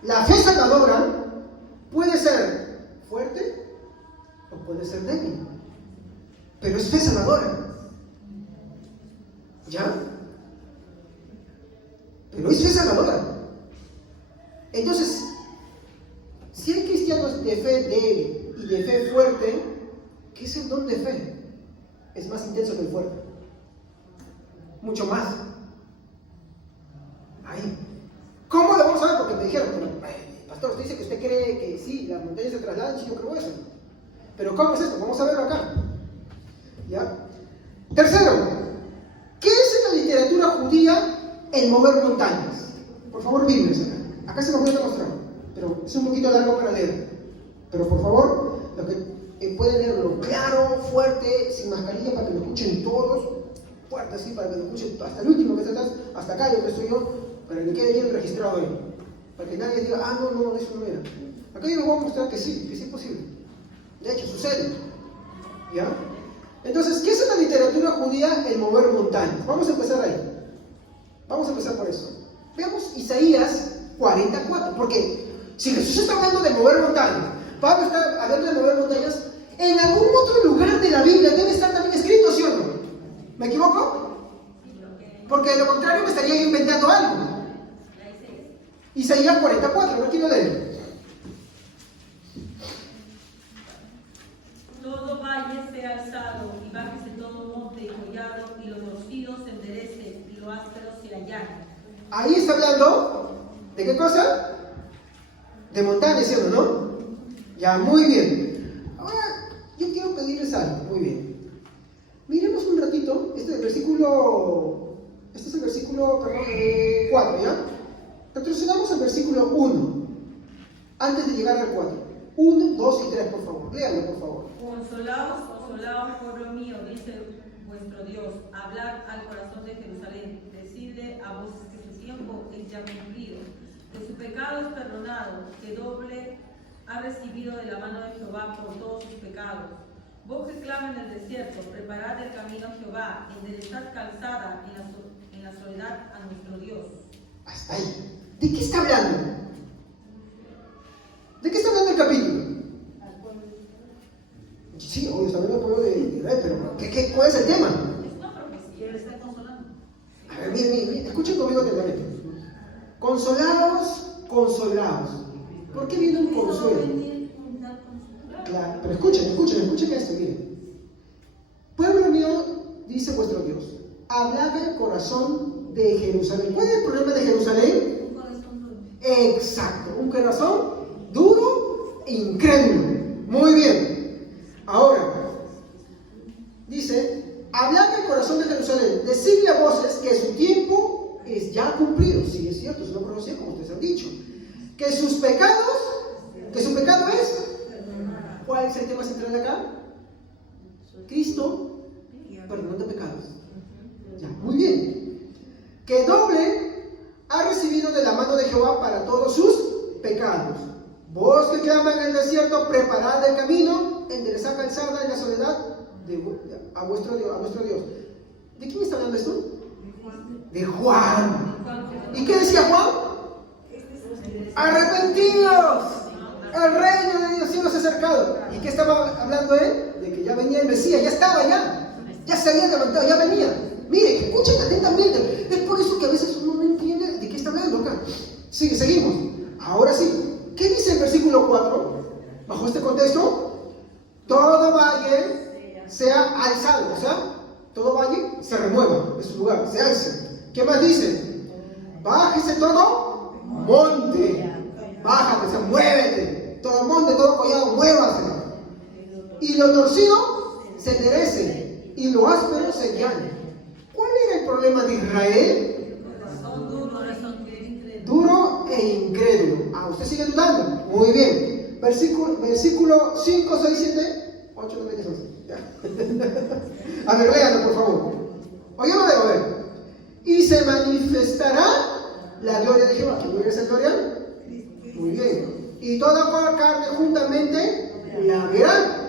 La fe salvadora puede ser fuerte o puede ser débil, pero es fe salvadora. ¿Ya? Pero es fe salvadora. Entonces, si hay cristianos de fe débil y de fe fuerte, ¿qué es el don de fe? Es más intenso que el fuerte. Mucho más. Ahí. ¿Cómo lo vamos a ver? Porque me dijeron, pastor, usted dice que usted cree que sí, las montañas se trasladan, sí, yo creo eso. Pero ¿cómo es esto? Vamos a verlo acá. ¿Ya? Tercero, ¿qué es en la literatura judía el mover montañas? Por favor, Biblias acá. Acá se nos voy a mostrar, pero es un poquito largo para leer. Pero por favor, los que pueden leerlo claro, fuerte, sin mascarilla, para que lo escuchen todos. Fuerte así, para que lo escuchen hasta el último que está atrás, hasta acá, yo que estoy yo, para que quede bien registrado ahí. Para que nadie diga, no, eso no era. Acá yo les voy a mostrar que sí es posible. De hecho, sucede. ¿Ya? Entonces, ¿qué es en la literatura judía el mover montañas? Vamos a empezar ahí. Vamos a empezar por eso. Veamos Isaías 44, porque si Jesús está hablando de mover montañas, Pablo está hablando de mover montañas, en algún otro lugar de la Biblia debe estar también escrito, ¿sí o no? ¿Me equivoco? Porque de lo contrario me estaría inventando algo. Isaías 44, no quiero leer. Todo valle sea alzado y bájese todo monte y collado, y los torcidos se enderecen y lo áspero se allanen. Ahí está hablando ¿de qué cosa? De montañas, ¿sí o no? Ya, muy bien. Ahora, yo quiero pedirles algo, muy bien. Miremos un ratito, este es el versículo 4, ¿ya? Retrocedamos al versículo 1, antes de llegar al 4. 1, 2 y 3, por favor. Léanlo, por favor. Consolaos, pueblo mío, dice vuestro Dios. Hablad al corazón de Jerusalén. Decidle a voces que su tiempo es ya cumplido, que su pecado es perdonado, que doble ha recibido de la mano de Jehová por todos sus pecados. Vos que clama en el desierto, preparad el camino a Jehová, enderezad calzada en la soledad a nuestro Dios. Hasta ahí. ¿De qué está hablando? ¿De qué está hablando el capítulo? Sí, obvio, está hablando del pueblo de Israel, pero ¿cuál es el tema? Es una profecía, él está consolando. A ver, miren, escuchen conmigo atentamente. Consolaos. ¿Por qué viene un Cristo no consuelo? venía a dar consuelo. Claro, pero escuchen esto, miren. Pueblo mío, dice vuestro Dios, hablad el corazón de Jerusalén. ¿Cuál es el problema de Jerusalén? Un corazón duro. Exacto, un corazón duro e incrédulo. Muy bien. Ahora, dice, hablad el corazón de Jerusalén, decidle a voces que su tiempo es ya cumplido. Sí, es cierto, es una profecía como ustedes han dicho. Que su pecado es. ¿Cuál es el tema central de acá? Cristo, perdón de pecados. Ya, muy bien. Que doble ha recibido de la mano de Jehová para todos sus pecados. Vos que clama en el desierto, preparad el camino, enderezad calzada en la soledad a vuestro Dios. ¿De quién está hablando esto? De Juan. ¿Y qué decía Juan? ¡Arrepentidos! El reino de Dios se ha acercado. ¿Y qué estaba hablando él? De que ya venía el Mesías, ya estaba, ya se había levantado, ya venía. Miren, escuchen atentamente. Es por eso que a veces uno no entiende de qué está hablando acá. Seguimos. Ahora sí, ¿qué dice el versículo 4? Bajo este contexto, todo valle sea alzado, o sea, todo valle se remueva de su lugar, se alce. ¿Qué más dice? Bájese todo monte, bájate, o sea, muévete, todo monte, todo collado, muévase. Y lo torcido se enderece y lo áspero se llane. ¿Cuál era el problema de Israel? Duro e incrédulo. Ah, usted sigue dudando. Muy bien. Versículo 5, 6, 7, 8, 9, 10, 11. Ya. A ver, léanlo, por favor. O yo lo leo, a ver. Y se manifestará la gloria de Jehová. ¿Qué gloria es esa gloria? Muy bien. Y toda carne juntamente la verán.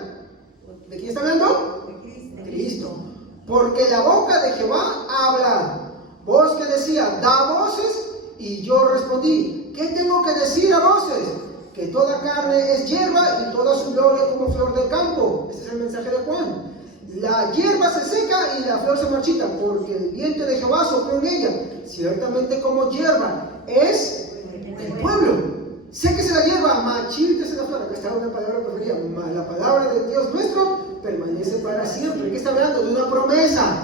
¿De quién está hablando? De Cristo. Porque la boca de Jehová habla. Voz que decía, da voces. Y yo respondí, ¿qué tengo que decir a voces? Que toda carne es hierba y toda su gloria como flor del campo. Este es el mensaje de Juan. La hierba se seca y la flor se marchita, porque el viento de Jehová sopló en ella. Ciertamente como hierba es el pueblo. Séquese la hierba, machítese la flor. Acá está una palabra preferida. La palabra de Dios nuestro permanece para siempre. ¿Qué está hablando? De una promesa.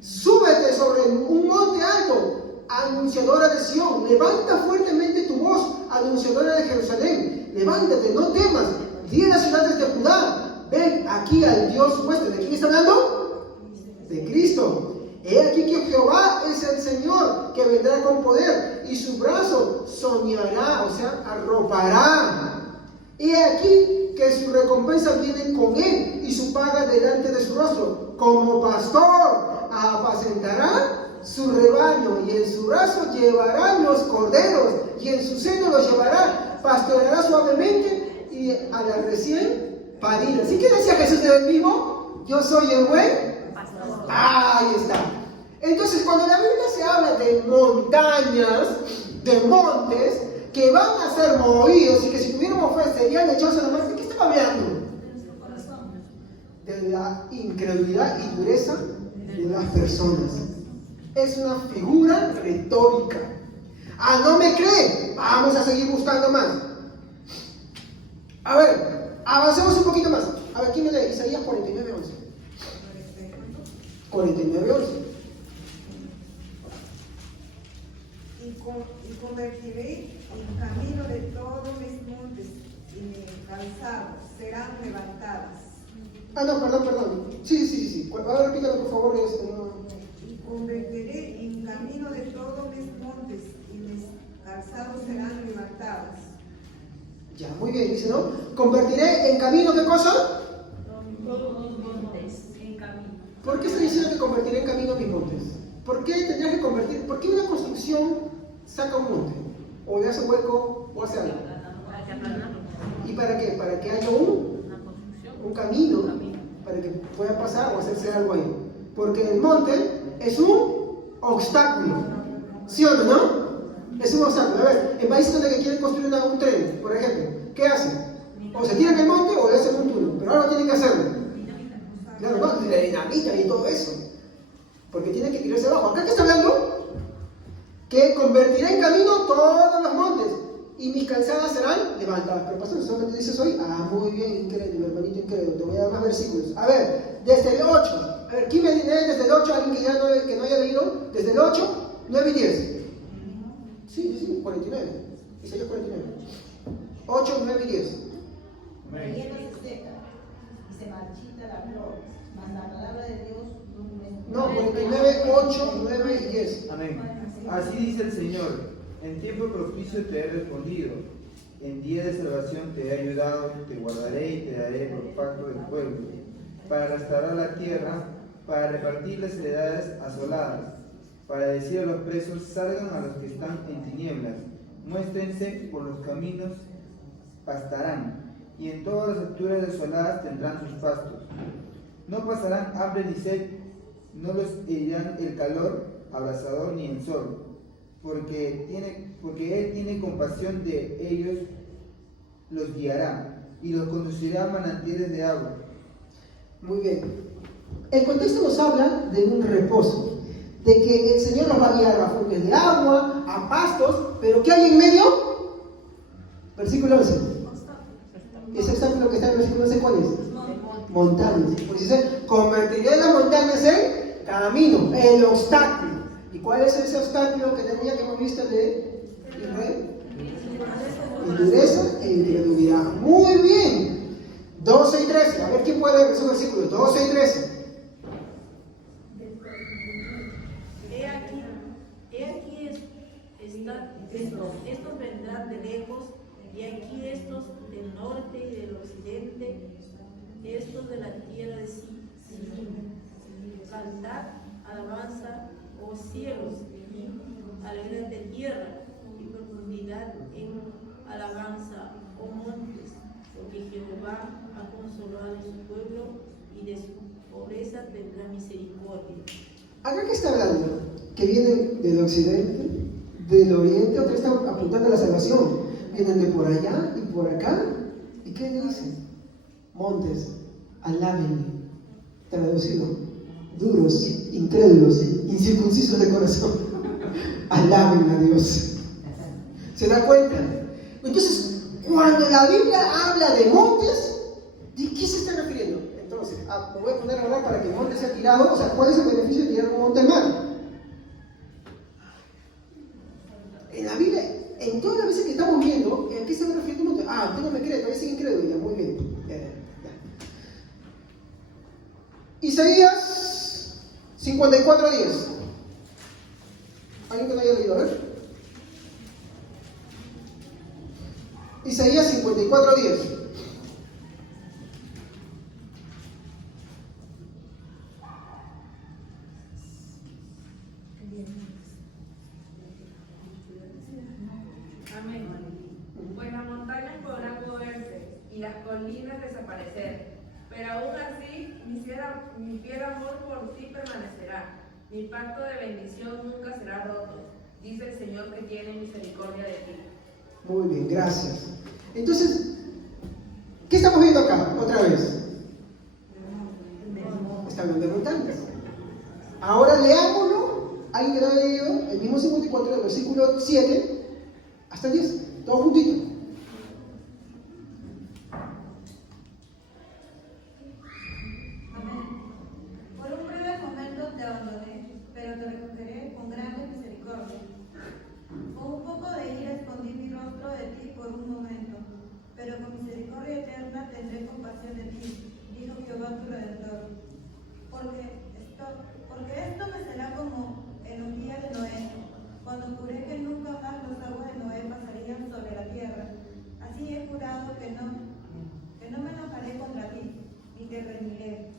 Súbete sobre un monte alto, anunciadora de Sión, levanta fuertemente tu voz, anunciadora de Jerusalén, levántate, no temas, di a las ciudades de Judá, ven aquí al Dios vuestro. ¿De quién está hablando? De Cristo. He aquí que Jehová es el Señor, que vendrá con poder, y su brazo soñará, o sea, arropará. He aquí que su recompensa viene con él, y su paga delante de su rostro. Como pastor apacentará su rebaño, y en su brazo llevará los corderos, y en su seno los llevará, pastoreará suavemente y a la recién parida. ¿Sí que decía Jesús de él mismo? Yo soy el buen pastor. Ahí está. Entonces, cuando la Biblia se habla de montañas, de montes, que van a ser movidos y que si tuviéramos fe serían echados a la mar, ¿de qué estaba hablando? De la incredulidad y dureza de las personas. Es una figura retórica. Ah, ¿no me cree? Vamos a seguir buscando más. A ver, avancemos un poquito más. A ver, ¿quién me lee? Isaías 49:11. 49:11. Y convertiré en camino de todos mis montes y mis calzados serán levantadas. Ah, no, perdón. Sí. A ver, repítalo, por favor. No. Y convertiré en camino de todos mis montes y mis calzados serán levantados. Ya, muy bien, dice, ¿no? Convertiré en camino, ¿qué cosa? ¿Por qué está diciendo que convertiré en camino mis montes? ¿Por qué tendrías que convertir? ¿Por qué una construcción saca un monte? O le hace hueco o hace algo. ¿Y para qué? Para que haya un camino para que pueda pasar o hacerse algo ahí. Porque el monte es un obstáculo. ¿Sí o no? Es un obstáculo. A ver, en países donde quieren construir un tren, por ejemplo, ¿qué hacen? O se tiran el monte o le hacen un túnel. Pero ahora tienen que hacerlo. Claro, no, de la dinamita y todo eso. Porque tienen que tirarse abajo. ¿Acá qué está hablando? Que convertirá en camino todos los montes y mis cansadas serán levantadas. Pero pastor, solamente dices hoy, muy bien, incrédulo, hermanito incrédulo, te voy a dar más versículos. A ver, desde el 8, a ver, ¿quién me lee desde el 8? Alguien que no haya leído, desde el 8, 9 y 10. Sí, 49, Isaías 49. 8, 9 y 10. El hielo se seca y se marchita la flor, mas la palabra de Dios No, 49, 8, 9 y 10. Amén. Así dice el Señor: en tiempo propicio te he respondido, en día de salvación te he ayudado, te guardaré y te daré por pacto del pueblo, para restaurar la tierra, para repartir las heredades asoladas, para decir a los presos, salgan a los que están en tinieblas, muéstrense por los caminos, pastarán, y en todas las alturas desoladas tendrán sus pastos. No pasarán hambre ni sed, no los herirán el calor abrasador ni el sol, porque Él tiene compasión de ellos, los guiará y los conducirá a manantiales de agua. Muy bien. El contexto nos habla de un reposo, de que el Señor nos va a guiar a fuentes de agua, a pastos, pero ¿qué hay en medio? Versículo 11. Ese obstáculo que está en el versículo 11, ¿cuál es? Montañas. Pues dice, convertiré las montañas en camino, el obstáculo. ¿Y cuál es ese obstáculo que tenía que hemos visto de Israel? Dureza e incredulidad. Muy bien. 12 y 13. A ver quién puede ver esos versículos. 12 y 13. He aquí estos vendrán de lejos, y aquí estos del norte y del occidente, estos de la tierra de Sidim. Cantad alabanza, oh cielos, y alegres de tierra, y profundidad en alabanza, oh montes, porque Jehová ha consolado a su pueblo, y de su pobreza tendrá misericordia. Acá que está hablando, que vienen del occidente, del oriente, otro está apuntando a la salvación. Vienen de por allá y por acá. ¿Y qué le dicen? Montes, alábenme. Traducido, duros, incrédulos, incircuncisos de corazón. Alaben a Dios. ¿Se da cuenta? Entonces, cuando la Biblia habla de montes, ¿de qué se está refiriendo? Entonces, me voy a poner a hablar para que el monte sea tirado. O sea, ¿cuál es el beneficio de tirar un monte al mar? En la Biblia, en todas las veces que estamos viendo, ¿a qué se me refiere un monte? Usted no me cree, todavía sigue incrédulo. Ya, muy bien. Ya. Isaías 54:10. ¿Alguien que no haya leído? A ver. Isaías 54:10. Amén. Pues las montañas podrán moverse y las colinas desaparecer, pero aún así mi fiel amor por ti permanecerá. Mi pacto de bendición nunca será roto, dice el Señor que tiene misericordia de ti. Muy bien, gracias. Entonces, ¿qué estamos viendo acá? Otra vez. Está viendo de montañas. Ahora leámoslo. Alguien que no haya leído el mismo 54, del versículo 7 hasta el 10. Todo juntito. Amén. Por un breve momento te abandoné, pero te recogeré con grande misericordia. Con un poco de ira escondí mi rostro de ti por un momento, pero con misericordia eterna tendré compasión de ti, dijo Jehová tu Redentor. Porque esto me será como en los días de Noé, cuando juré que nunca más las aguas de Noé pasarían sobre la tierra. Así he jurado que no me enojaré contra ti, ni te reñiré,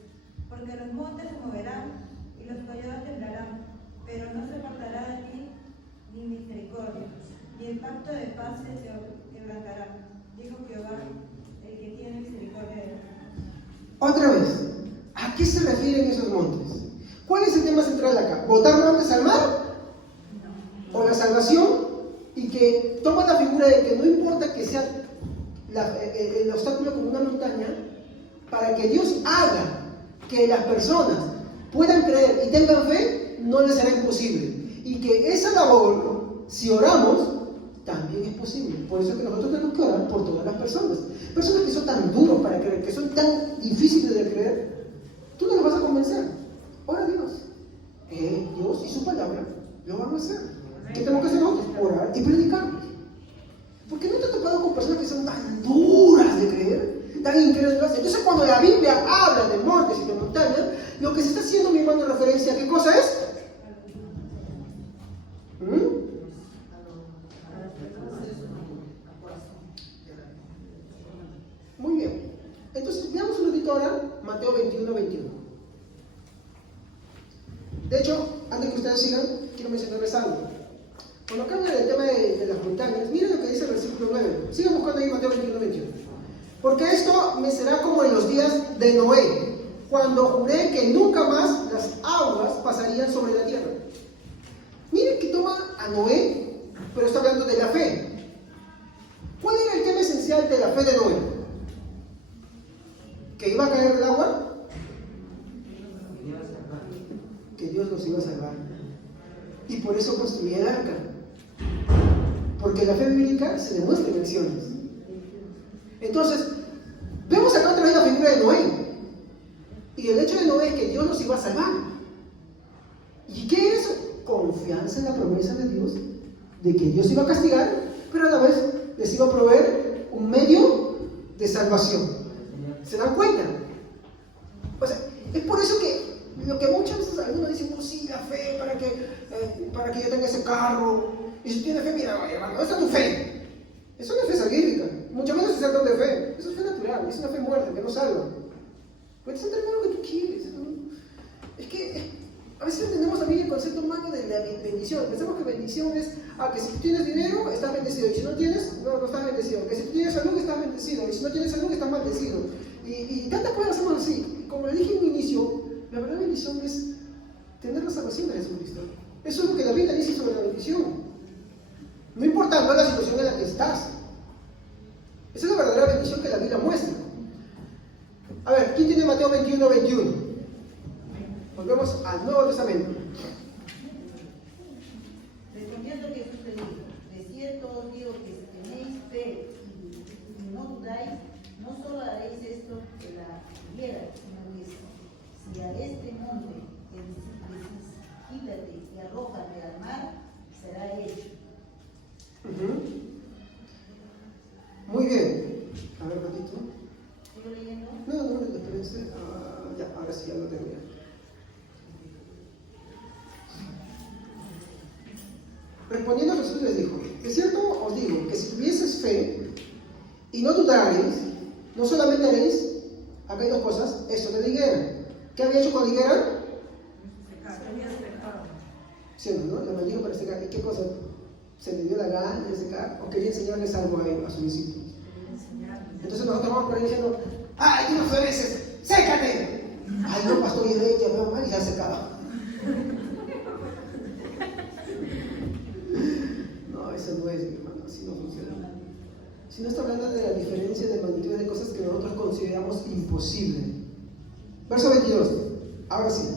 porque los montes se moverán y los collados temblarán, pero no se apartará de ti ni misericordia, ni el pacto de paz se quebrantará, dijo Jehová, el que tiene misericordia de ti. Otra vez, ¿a qué se refieren esos montes? ¿Cuál es el tema central acá? ¿Botar montes al mar? ¿O la salvación? Y que toma la figura de que no importa que sea el obstáculo como una montaña, para que Dios haga que las personas puedan creer y tengan fe, no les será imposible. Y que esa labor, si oramos, también es posible. Por eso es que nosotros tenemos que orar por todas las personas. Personas que son tan duros para creer, que son tan difíciles de creer, tú no los vas a convencer. Ora a Dios. Dios y su palabra lo van a hacer. ¿Qué tenemos que hacer nosotros? Orar y predicar. Porque no te has topado con personas que son tan duras de creer, tan incrédulas. Entonces cuando la Biblia habla de montes y de montañas, lo que se está haciendo, mi hermano, en referencia a qué cosa es. Muy bien. Entonces veamos un ratito ahora Mateo 21:21. De hecho, antes que ustedes sigan, quiero mencionarles algo. Cuando acá habla del tema de las montañas, miren lo que dice el versículo 9. Sigan buscando ahí Mateo 21:21. Porque esto me será como en los días de Noé, cuando juré que nunca más las aguas pasarían sobre la tierra. Miren que toma a Noé, pero está hablando de la fe. ¿Cuál era el tema esencial de la fe de Noé? ¿Que iba a caer el agua? Que Dios los iba a salvar. Y por eso construía el arca. Porque la fe bíblica se demuestra en acciones. Entonces, vemos acá otra vez la figura de Noé. Y el hecho de Noé es que Dios los iba a salvar. ¿Y qué es eso? Confianza en la promesa de Dios, de que Dios iba a castigar, pero a la vez les iba a proveer un medio de salvación. ¿Se dan cuenta? O sea, es por eso que lo que muchas veces algunos dicen, oh sí, la fe para que yo tenga ese carro. Y si tienes fe, mira, hermano, esa es tu fe. Eso no es fe salvífica, mucho menos es el don de fe. Eso es fe natural, es una fe muerta que no salva. Puedes entender lo que tú quieres, ¿no? Es que a veces entendemos también el concepto humano de la bendición. Pensamos que bendición es que si tú tienes dinero, estás bendecido. Y si no tienes, no estás bendecido. Que si tú tienes salud, estás bendecido. Y si no tienes salud, estás maldecido. Y tantas cosas hacemos así. Como le dije en un inicio, la verdadera bendición es tener la salvación de Jesucristo. Eso es lo que la Biblia dice sobre la bendición. No importando la situación en la que estás. Esa es la verdadera bendición que la Biblia muestra. A ver, ¿quién tiene Mateo 21:21? Volvemos al Nuevo Testamento. Respondiendo Jesús le dijo, de cierto os digo que si tenéis fe y no dudáis, no solo haréis esto que la higuera, sino que si a este monte que decís, quítate y arrójate al mar, será hecho. Muy bien. A ver, ratito. ¿Sigo leyendo? No, espérense. Ya, ahora sí, ya lo tengo ya. Respondiendo Jesús les dijo, de cierto os digo que si tuvieses fe y no dudaréis, no solamente haréis, acá hay dos cosas, esto de la higuera. ¿Qué había hecho con la higuera? Siempre, ¿no? La maldijo para secar. ¿Y qué cosa? ¿Se le dio la gana de secar? ¿O quería enseñarles algo a sus discípulos? Entonces nosotros vamos por ahí diciendo, ¡ay, tú no floreces! ¡Sécate! ¡Ay, no, pastor, y de ella, veo mal y ya secado. No, eso no es, mi hermano, así no funciona. Si no está hablando de la diferencia de magnitud de cosas que nosotros consideramos imposible. Verso 22, ahora sí.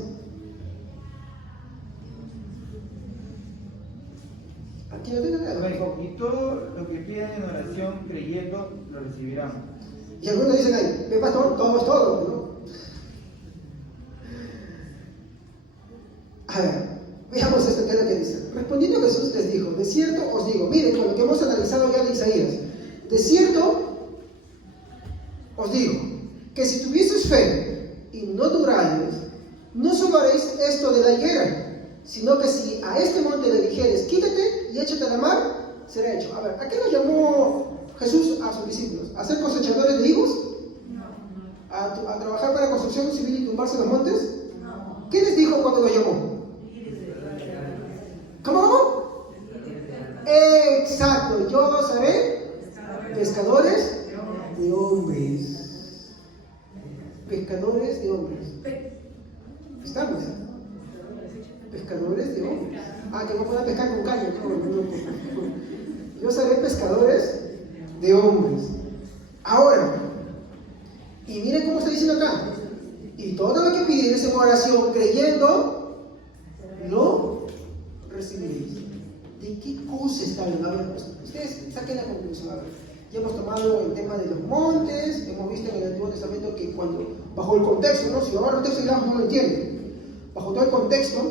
Aquí no tiene nada. Y todo lo que pidan en oración creyendo lo recibirán. Y algunos dicen ahí, ve pastor, todo es todo, ¿no? A ver, veamos esto que es lo que dice. Respondiendo Jesús les dijo, de cierto os digo, miren, con lo que hemos analizado ya de Isaías, de cierto os digo, que si tuvieses fe y no dudarais, no solo haréis esto de la higuera, sino que si a este monte le dijeres, quítate y échate a la mar, será hecho. A ver, ¿a qué nos llamó Jesús a sus discípulos? ¿A ser cosechadores de higos? ¿A trabajar para la construcción civil y tumbarse en los montes? No. ¿Qué les dijo cuando los llamó? ¿Cómo? Exacto, yo os haré pescadores de hombres. Pescadores de hombres. ¿Estamos? Pescadores de hombres. Que no puedan pescar con caña. No. Yo seré pescadores de hombres. Ahora, y miren cómo está diciendo acá. Y todo lo que pidieres en oración creyendo, lo recibiréis. ¿De qué cosa está hablando? A ver, pues, ustedes saquen la conclusión. A ver, ya hemos tomado el tema de los montes, hemos visto en el Antiguo Testamento que cuando, bajo el contexto, ¿no? Si lo agarro el texto ya no lo entienden. Bajo todo el contexto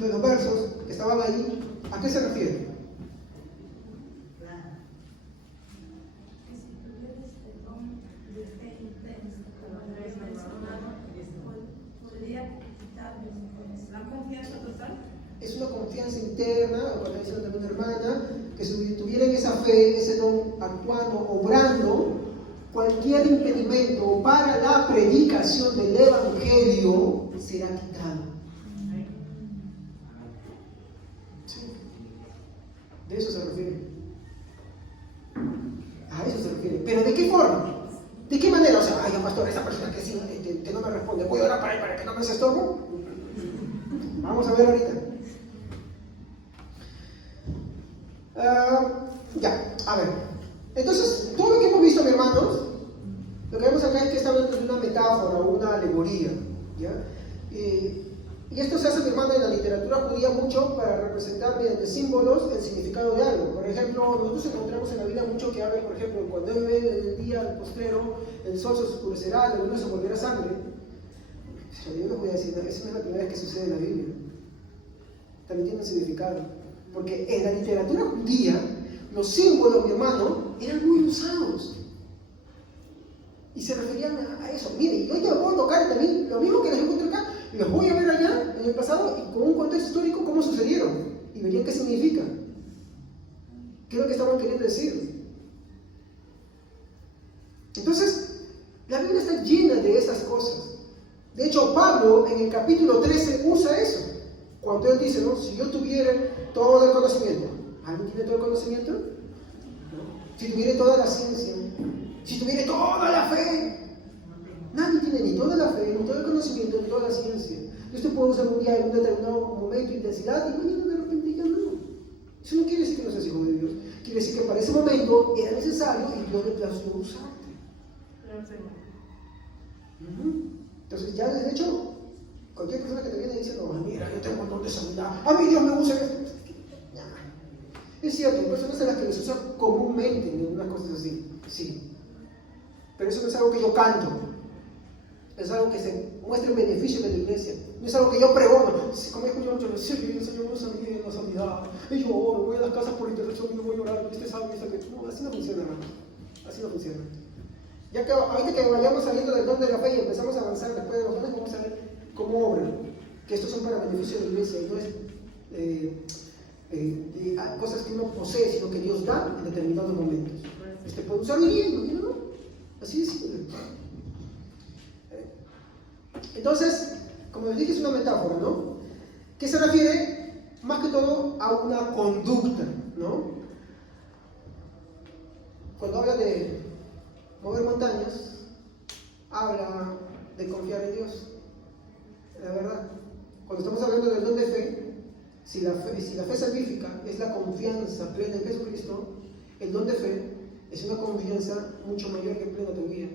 de los versos que estaban ahí, ¿a qué se refiere? La confianza total. Es una confianza interna, o como dice también hermana, que si tuvieran esa fe, ese don actuando, obrando, cualquier impedimento para la predicación del Evangelio será quitado. Sí. De eso se refiere. A eso se refiere. ¿Pero de qué forma? ¿De qué manera? O sea, ay, pastor, esa persona que sí, que no me responde, ¿voy a orar para él para que no me se estorbo? Vamos a ver ahorita. Ya, a ver. Entonces, todo lo que hemos visto, mis hermanos, lo que vemos acá es que está hablando de una metáfora o una alegoría. ¿Ya? Y esto se hace, mi hermano, en la literatura judía mucho para representar mediante símbolos el significado de algo. Por ejemplo, nosotros encontramos en la Biblia mucho que habla, por ejemplo, cuando el día postrero, el sol se oscurecerá, la luna se volverá sangre. Yo les voy a decir, eso no es la primera vez que sucede en la Biblia. También tiene un significado. Porque en la literatura judía, los símbolos, mi hermano, eran muy usados. Y se referían a eso. Miren, yo te puedo tocar también lo mismo que les encuentro acá, los voy a ver allá en el pasado y con un contexto histórico cómo sucedieron. Y verían qué significa. ¿Qué es lo que estaban queriendo decir? Entonces, la Biblia está llena de esas cosas. De hecho, Pablo en el capítulo 13 usa eso. Cuando él dice, ¿no? Si yo tuviera todo el conocimiento, ¿alguien tiene todo el conocimiento? ¿No? Si tuviera toda la ciencia, si tuviera toda la fe, nadie tiene ni toda la fe, ni todo el conocimiento, ni toda la ciencia. Esto puede usar un día en un determinado momento de intensidad y mañana de repente ya no. Eso no quiere decir que no seas hijo de Dios. Quiere decir que para ese momento era necesario y Dios le plació usarte. Entonces ya de hecho, cualquier persona que te viene y dice, no, mira, yo tengo un montón de sanidad, a mí Dios me usa esto. Es cierto, hay personas a las que les usan comúnmente en unas cosas así, sí. Pero eso no es algo que yo canto, es algo que se muestra en beneficio de la iglesia, no es algo que yo pregono. Como escucho mucho, el Señor usa a mí en la sanidad, y yo oro, voy a las casas por intercesión y no voy a orar, y usted sabe que no, así no funciona, hermano, así no funciona. Ya que ahorita que vayamos saliendo del don de la fe y empezamos a avanzar después de los dones, vamos a ver cómo obran, que estos son para beneficio de la iglesia y no es cosas que uno posee, sino que Dios da en determinados momentos. Puede usar bien, ¿no? Así es simple. Entonces, como les dije, es una metáfora, ¿no? Que se refiere más que todo a una conducta, ¿no? Cuando habla de mover montañas, habla de confiar en Dios. La verdad, cuando estamos hablando del don de fe, si la fe salvífica es la confianza plena en Jesucristo, el don de fe es una confianza mucho mayor que plena todavía.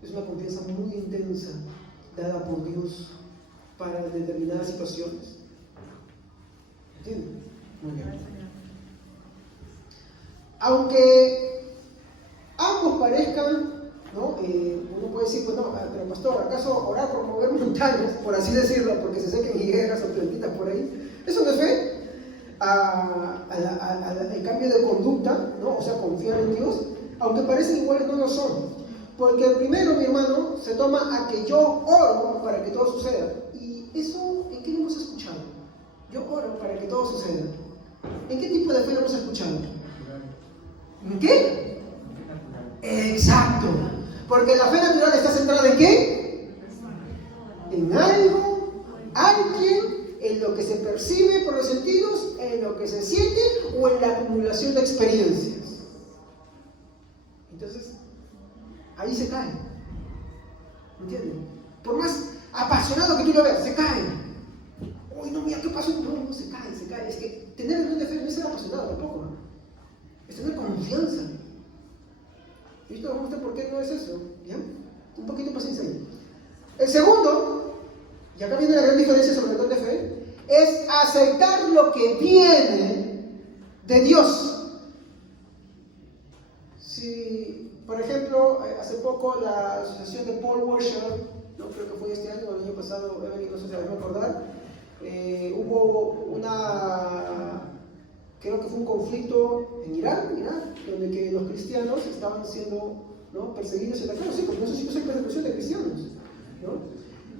Es una confianza muy intensa, dada por Dios para determinadas situaciones. ¿Entienden? Muy bien. Aunque ambos parezcan, ¿no? Uno puede decir, pues no, pero pastor, ¿acaso orar por mover montañas, por así decirlo, porque se sequen higueras o plantitas por ahí? Eso no es fe. El cambio de conducta, ¿no? O sea, confiar en Dios, aunque parecen iguales, no lo son. Porque el primero, mi hermano, se toma a que yo oro para que todo suceda. ¿Y eso en qué lo hemos escuchado? Yo oro para que todo suceda. ¿En qué tipo de fe lo hemos escuchado? ¿En qué? Exacto. Porque la fe natural está centrada ¿en qué? En algo, alguien, en lo que se percibe por los sentidos, en lo que se siente o en la acumulación de experiencias. Entonces, ahí se cae. ¿Entienden? Por más apasionado que tú lo veas, se cae. Uy, no, mira, ¿qué pasó? No, se cae, se cae. Es que tener el don de fe no es ser apasionado tampoco, ¿no? Es tener confianza. ¿Y esto vamos a ver por qué no es eso? ¿Ya? Un poquito de paciencia ahí. El segundo, y acá viene la gran diferencia sobre el don de fe, es aceptar lo que viene de Dios. Si, por ejemplo, hace poco la asociación de Paul Washer, no creo que fue este año o el año pasado, Evelyn no sé si me voy a acordar, hubo creo que fue un conflicto en Irak, donde que los cristianos estaban siendo, ¿no?, perseguidos y atacados, sí, porque esos sitios hay persecución de cristianos, ¿no?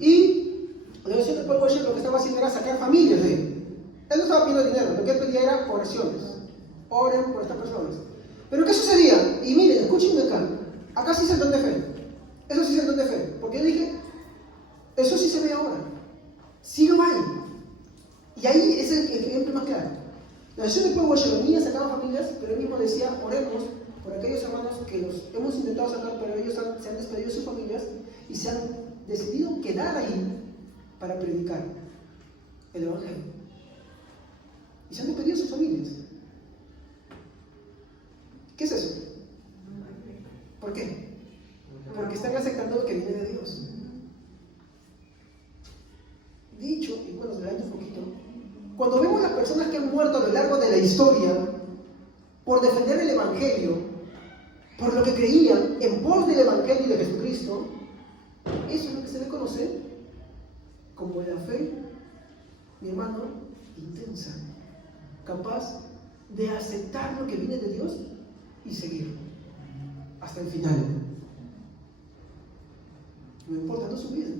Y la asociación de Paul Washer lo que estaba haciendo era sacar familias de él. Él no estaba pidiendo dinero, lo que él pedía era oraciones. Oren por estas personas. Pero ¿qué sucedía? Y miren, escúchenme acá sí es el don de fe. Eso sí es el don de fe. Porque yo dije, eso sí se ve ahora. Sí lo hay. Y ahí es el ejemplo más claro. La asociación de Paul Washer venía, sacaba familias, pero él mismo decía, oremos por aquellos hermanos que los hemos intentado sacar, pero ellos se han despedido de sus familias y se han decidido quedar ahí para predicar el Evangelio. Y se han despedido de sus familias. ¿Qué es eso? ¿Por qué? Porque están aceptando lo que viene de Dios. Dicho, y bueno, se adelanto un poquito, cuando vemos las personas que han muerto a lo largo de la historia por defender el Evangelio, por lo que creían en pos del Evangelio de Jesucristo, eso es lo que se le conoce como la fe, mi hermano, intensa, capaz de aceptar lo que viene de Dios y seguir hasta el final. No importa, no su vida.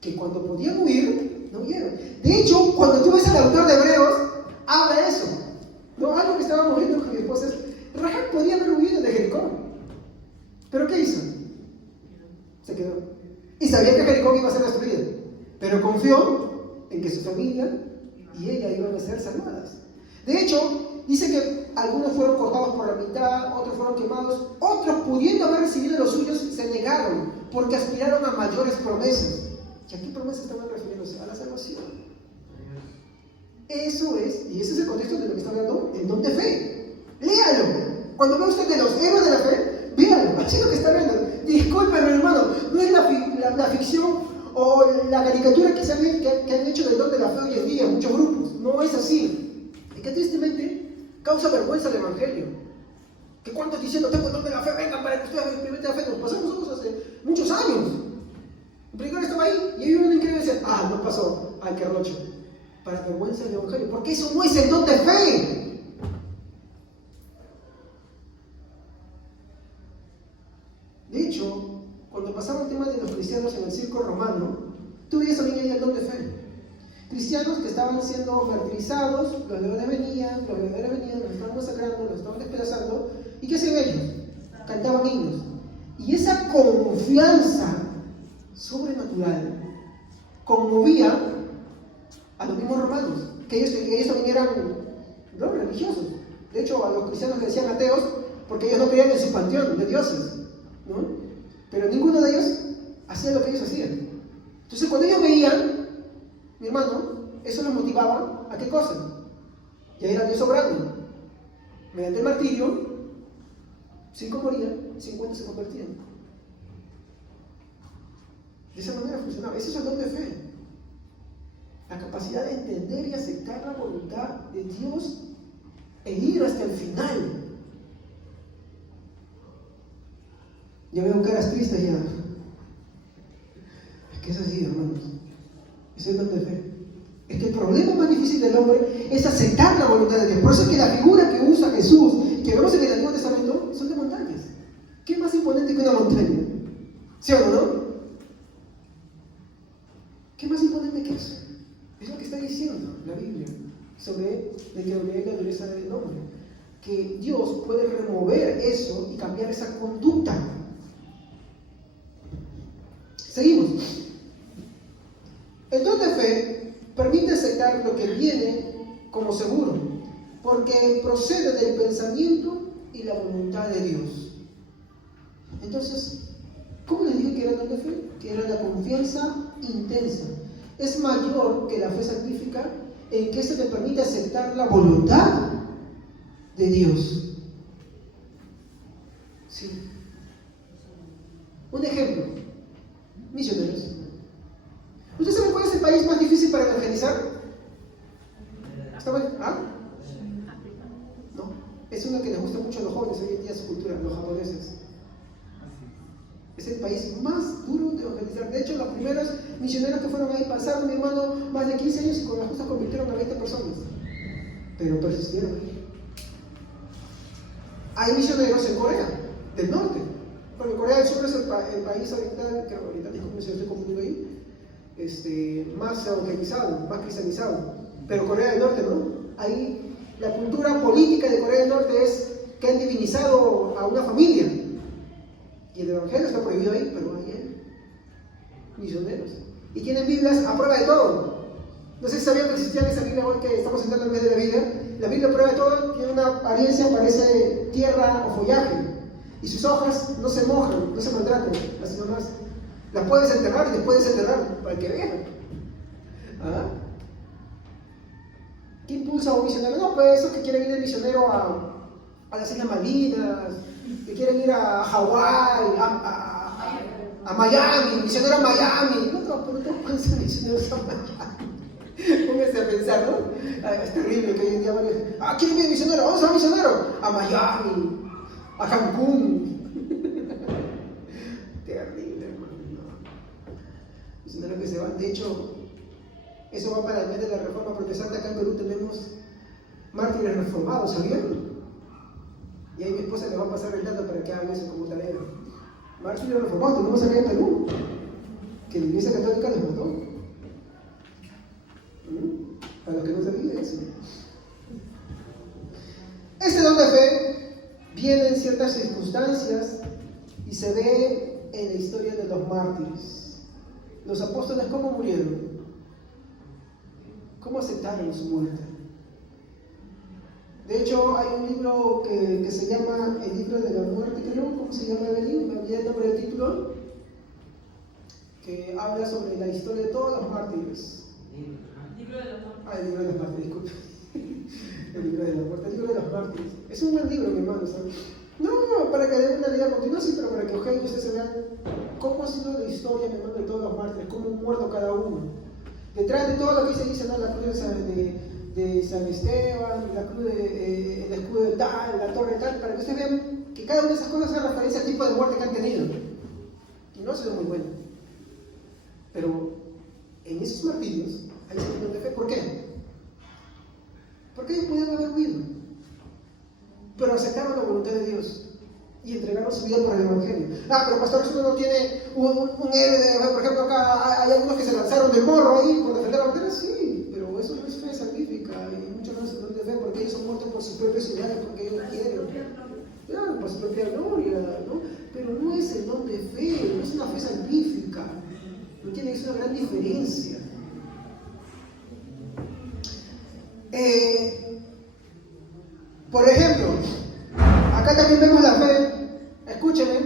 Que cuando podían huir, no huyeron. De hecho, cuando tú ves al autor de Hebreos, habla eso. No, algo que estábamos viendo con mi esposa es, Rahab podía haber huido de Jericó. ¿Pero qué hizo? Se quedó. Y sabía que Jericó iba a ser destruida. Pero confió en que su familia y ella iban a ser salvadas. De hecho, dice que algunos fueron cortados por la mitad, otros fueron quemados, otros, pudiendo haber recibido los suyos, se negaron porque aspiraron a mayores promesas. ¿Y a qué promesas estaban refiriéndose? A la salvación. Eso es, y ese es el contexto de lo que está hablando el don de fe. Léalo. Cuando ve usted de los héroes de la fe, véalo. Así es lo que está viendo. Discúlpeme, hermano, no es la ficción o la caricatura que han hecho del don de la fe hoy en día en muchos grupos. No es así. Y que tristemente causa vergüenza el Evangelio. Que cuántos diciendo, tengo el don de la fe, vengan para que ustedes experimenten la fe. Nos pasamos nosotros hace muchos años. El predicador estaba ahí y ellos no quieren decir, no pasó, ay, qué roche. Para vergüenza del Evangelio, porque eso no es el don de fe. De hecho, cuando pasaba el tema de los cristianos en el circo romano, tú veías también ahí el don de fe. Cristianos que estaban siendo martirizados, los leones venían, los estaban masacrando, los estaban despedazando, ¿y qué hacían ellos? Cantaban himnos. Y esa confianza sobrenatural conmovía a los mismos romanos, que ellos también eran religiosos. De hecho, a los cristianos les decían ateos porque ellos no creían en su panteón de dioses, ¿no? Pero ninguno de ellos hacía lo que ellos hacían. Entonces, cuando ellos veían, mi hermano, eso los motivaba ¿a qué cosa? Ya era Dios obrando. Mediante el martirio, 5 morían, 50 se convertían. De esa manera funcionaba. Ese es el don de fe. La capacidad de entender y aceptar la voluntad de Dios e ir hasta el final. Ya veo caras tristes ya. Es que es así, hermanos. Es el don de fe. Es que el problema más difícil del hombre es aceptar la voluntad de Dios. Por eso es que la figura que usa Jesús, que vemos en el Antiguo Testamento, son de montañas. ¿Qué es más imponente que una montaña? ¿Sí o no? ¿Qué más imponente que eso? Es lo que está diciendo la Biblia sobre la que la dureza del hombre. Que Dios puede remover eso y cambiar esa conducta. Seguimos. El don de fe permite aceptar lo que viene como seguro, porque procede del pensamiento y la voluntad de Dios. Entonces, ¿cómo les dije que era el don de fe? Que era la confianza intensa. Es mayor que la fe salvífica en que se te permite aceptar la voluntad de Dios. Sí. Un ejemplo. Misioneros. ¿Ustedes saben cuál es el país más difícil para evangelizar? ¿Está mal? ¿Ah? Es una que les gusta mucho a los jóvenes hoy en día, su cultura, los japoneses. Es el país más duro de evangelizar. De hecho, los primeros misioneros que fueron ahí pasaron, mi hermano, más de 15 años y con la justa convirtieron a 20 personas. Pero persistieron. Hay misioneros en Corea del Norte. Bueno, Corea del Sur es el país oriental, creo, oriental, disculpen si estoy confundido ahí, más evangelizado, más cristianizado. Pero Corea del Norte, ¿no? Ahí la cultura política de Corea del Norte es que han divinizado a una familia. Y el evangelio está prohibido ahí, pero hay misioneros. Y tienen Biblias a prueba de todo. No sé si sabían que existía esa Biblia hoy que estamos entrando en medio de la Biblia. La Biblia a prueba de todo tiene una apariencia, parece tierra o follaje. Y sus hojas no se mojan, no se maltratan, así nomás. Las puedes enterrar y después desenterrar, para que vean. ¿Ah? ¿Qué impulsa a un misionero? No, pues esos que quieren ir de misionero a las Islas Malvinas, que quieren ir a Hawái, a Miami, misionero a Miami. No, pero no pueden ser misioneros a Miami. Pónganse a pensar, ¿no? Es terrible que hoy en día varios. ¿Quién viene misionero? Vamos a misionero. A Miami, a Cancún. Terrible, hermano. Misioneros que se van. De hecho, eso va para el mes de la Reforma Protestante. Acá en Perú tenemos mártires reformados, ¿sabían? Y ahí mi esposa le va a pasar el dato para que hagan eso como tarea. Mártires reformados tenemos acá en Perú, que la Iglesia Católica les mató. Para los que no sabían eso. Este don de fe viene en ciertas circunstancias y se ve en la historia de los mártires. Los apóstoles, ¿cómo murieron? ¿Cómo aceptaron su muerte? De hecho, hay un libro que se llama El libro de la muerte, creo. ¿Cómo se llama, Evelyn? Me olvidé el nombre del título. Que habla sobre la historia de todos los mártires. Libro de la muerte. El libro de los mártires, disculpe. El libro de la muerte, el libro de los mártires. Es un buen libro, mi hermano, ¿sabes? No, para que den una idea continua, sí, pero para que ustedes se vean cómo ha sido la historia, mi hermano, de todos los mártires, cómo han muerto cada uno. Detrás de todo lo que se dice, ¿no? La cruz de San Esteban, la cruz el escudo de tal, la torre de tal, para que ustedes vean que cada una de esas cosas hace referencia al tipo de muerte que han tenido. Y no ha sido muy bueno. Pero en esos martirios hay signos de fe. ¿Por qué? Porque ellos pudieron haber huido, pero aceptaron la voluntad de Dios y entregaron su vida por el Evangelio. Pero pastor, eso no tiene un héroe. Por ejemplo, acá hay algunos que se lanzaron de morro ahí por defender la bandera. Sí, pero eso no es fe salvífica y mucho menos es don de fe, porque ellos son muertos por sus propios ideales, porque ellos quieren. Claro, por su propia gloria, ¿no? Pero no es el don de fe, no es una fe salvífica. No tiene que ser una gran diferencia. Por ejemplo, acá también vemos la fe, escúchenme,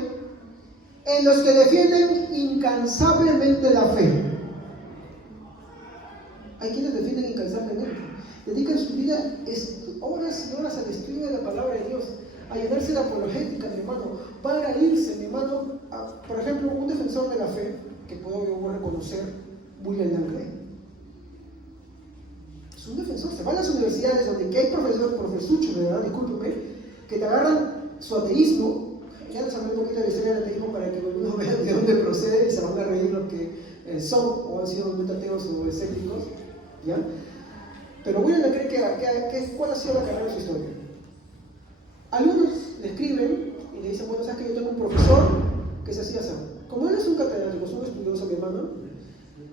en los que defienden incansablemente la fe. Hay quienes defienden incansablemente, dedican su vida horas y horas al estudio de la palabra de Dios, a llenarse de apologética, mi hermano, para irse, mi hermano, por ejemplo, un defensor de la fe, que puedo yo reconocer, William Lane. Es un defensor, se va a las universidades donde hay profesuchos, de verdad, discúlpeme, que te agarran su ateísmo. Ya les hablé un poquito de la historia del ateísmo para que algunos vean de dónde procede y se van a reír los que son o han sido muy ateos o escépticos, ¿ya? Pero William cree ¿cuál ha sido la carrera de su historia? Algunos le escriben y le dicen, bueno, sabes que yo tengo un profesor que se hacía así. Como él es un catedrático, es un estudioso, mi hermano,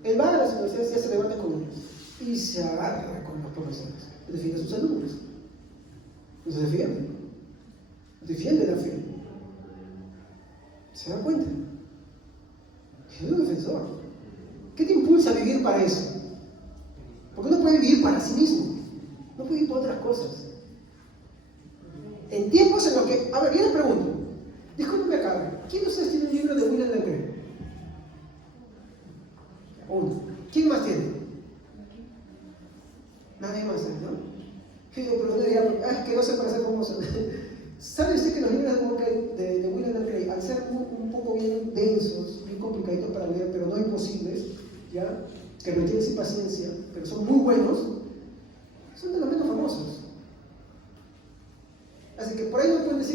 él va a las universidades y ya se levanta con ellos y se agarra con los profesores, defiende a sus alumnos, los defiende la fe. ¿Se dan cuenta? Es un defensor. ¿Qué te impulsa a vivir para eso? Porque no puede vivir para sí mismo, no puede vivir para otras cosas. En tiempos en los que, a ver, yo les pregunto, discúlpenme acá, ¿quién de ustedes tiene un libro de William Lane? Uno. ¿Quién más tiene? Nadie más, ¿no? Pero no digan, que no sé para ser famoso. ¿Sabe usted que los libros de William Lane, al ser un poco bien densos, bien complicaditos para leer, pero no imposibles, ¿ya? Que requieren sin paciencia, pero son muy buenos, son de los menos famosos?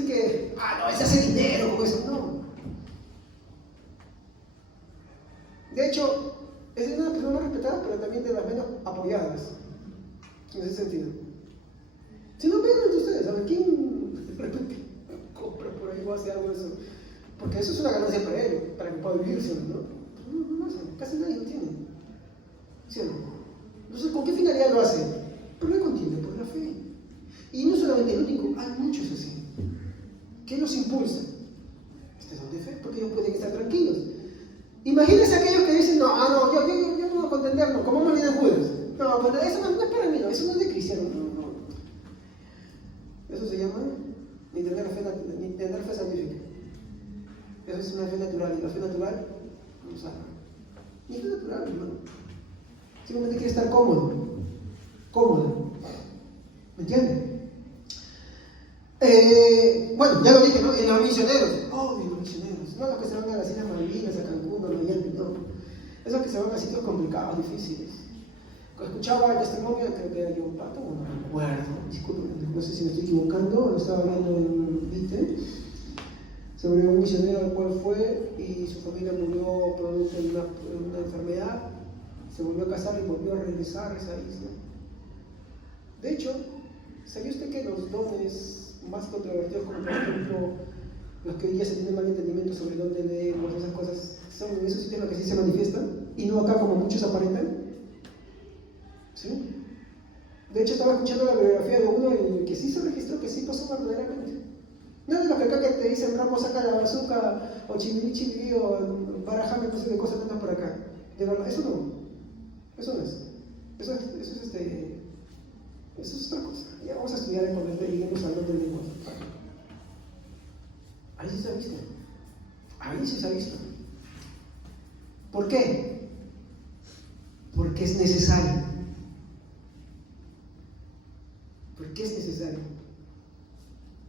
decir que, no, ese hace dinero con eso. No. De hecho, es una persona más respetada, pero también de las menos apoyadas. En ese sentido. Si no, vean entre ustedes, a ver quién de repente compra por ahí o hace algo de eso. Porque eso es una ganancia para él, para que pueda vivirse, ¿no? No hace, casi nadie lo tiene. ¿Sí o no? Entonces, ¿con qué finalidad lo hace? Pero lo contiene por la fe. Y no solamente el único, hay muchos así. ¿Qué los impulsa? Este son de fe, porque ellos pueden estar tranquilos. Imagínense aquellos que dicen, yo no voy a contenderlo, como me olvidan Judas. No, pero eso no es para mí, eso no es de cristiano. No. Eso se llama ni tener fe salvífica. Eso es una fe natural, y la fe natural no sabe. Ni fe natural, hermano. Simplemente quiere estar cómodo. ¿Me entienden? Bueno, ya lo dije, ¿no? En los misioneros. Los misioneros. No los que se van a las Islas Malvinas, a Cancún, a Miami, no. Esos que se van a sitios complicados, difíciles. Escuchaba el testimonio, creo que era John Pato, no me acuerdo, disculpen, no sé si me estoy equivocando, lo estaba viendo en Vite, sobre un misionero al cual fue y su familia murió producto de una enfermedad, se volvió a casar y volvió a regresar a esa isla. De hecho, ¿sabía usted que los dones más controvertidos, como por ejemplo los que hoy día se tienen mal entendimiento sobre dónde leemos, esas cosas, son en esos sitios en los que sí se manifiestan y no acá como muchos aparentan? ¿Sí? De hecho, estaba escuchando la biografía de uno en el que sí se registró que sí pasó verdaderamente. No es de los que acá que te dicen Ramos saca la bazooka o chiviri o barajame, no sé qué cosas andan por acá. De verdad, eso no es. Eso es otra cosa. Ya vamos a estudiar el cuando lleguemos al don del lenguaje. Ahí sí se ha visto. ¿Por qué? Porque es necesario. ¿Por qué es necesario?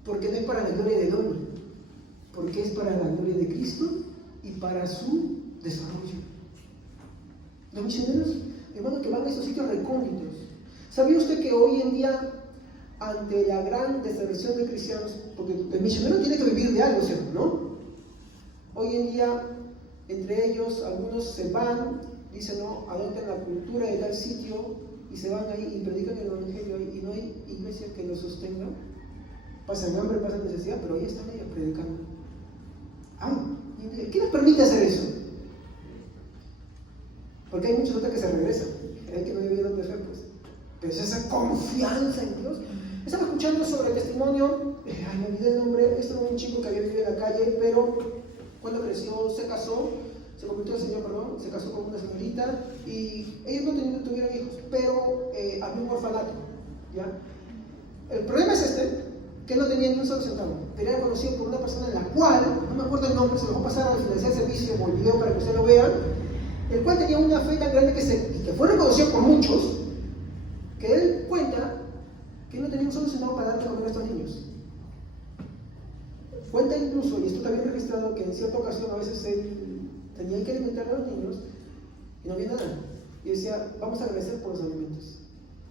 Porque no es para la gloria del hombre, porque es para la gloria de Cristo y para su desarrollo. Los misioneros, hermanos, que van a esos sitios recónditos. ¿Sabía usted que hoy en día, ante la gran deserción de cristianos, porque el misionero tiene que vivir de algo, ¿cierto? ¿No? Hoy en día, entre ellos, algunos se van, dicen, adoptan la cultura de tal sitio, y se van ahí y predican el evangelio y no hay iglesia que los sostenga. Pasan hambre, pasan necesidad, pero ahí están ellos predicando. ¿Qué les permite hacer eso? Porque hay muchos otros que se regresan, hay que no viven de fe, pues. Pero es esa confianza en Dios. Estaba escuchando sobre el testimonio, me olvidé el nombre, era un chico que había vivido en la calle, pero cuando creció se casó, se convirtió al Señor, se casó con una señorita y ellos no tuvieron hijos, pero había un orfanato, ¿ya? El problema es que no tenía ni un solo centavo, pero era conocido por una persona en la cual, no me acuerdo el nombre, se lo voy a pasar al financiar el servicio o el video para que ustedes lo vean, el cual tenía una fe tan grande que fue reconocido por muchos, que él cuenta que no tenía un solo centavo para darle a comer a estos niños. Cuenta incluso, y esto también registrado, que en cierta ocasión a veces él tenía que alimentar a los niños y no había nada. Y decía, vamos a agradecer por los alimentos.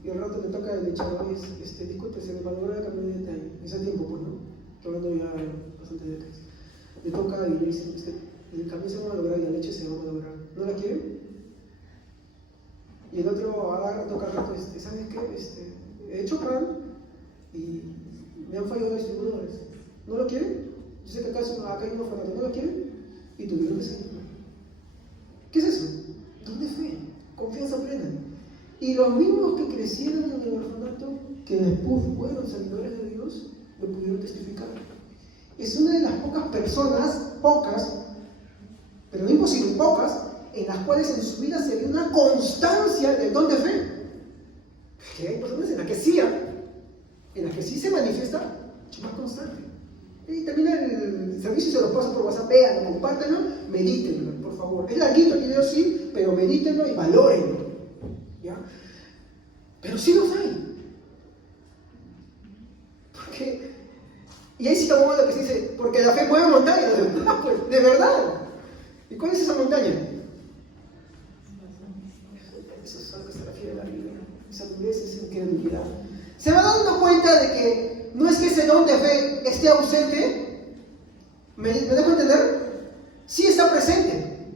Y al rato le toca el echador, disculpe, se me malogró la camioneta en ese tiempo, pues, ¿no? Estoy hablando ya bastante décadas. Le toca y le dice, el camión se va a malograr y la leche se va a malograr. ¿No la quiere? Y el otro agarra, toca al rato, ¿sabes qué? He hecho plan y me han fallado los distribuidores. ¿No lo quieren? Yo sé que acá hay un orfanato, ¿no lo quieren? Y tuvieron que seguir. ¿Qué es eso? Don de fe, confianza plena. Y los mismos que crecieron en el orfanato, que después fueron servidores de Dios, lo pudieron testificar. Es una de las pocas, pero no imposible, pocas, en las cuales en su vida se ve una constancia del don de fe. Que hay personas en las que sí se manifiesta mucho más constante. Y también el servicio se los paso por WhatsApp, véanlo, compártanlo, medítenlo, por favor. Es larguito el video, sí, pero medítenlo y valórenlo. ¿Ya? Pero sí los hay. Porque, y ahí sí estamos lo que se dice, porque la fe mueve montañas, pues, de verdad. ¿Y cuál es esa montaña? Eso es algo que se refiere a la Biblia. Esa dureza, esa incredulidad. Se va dando cuenta de que no es que ese don de fe esté ausente. ¿Me dejo entender? Sí está presente.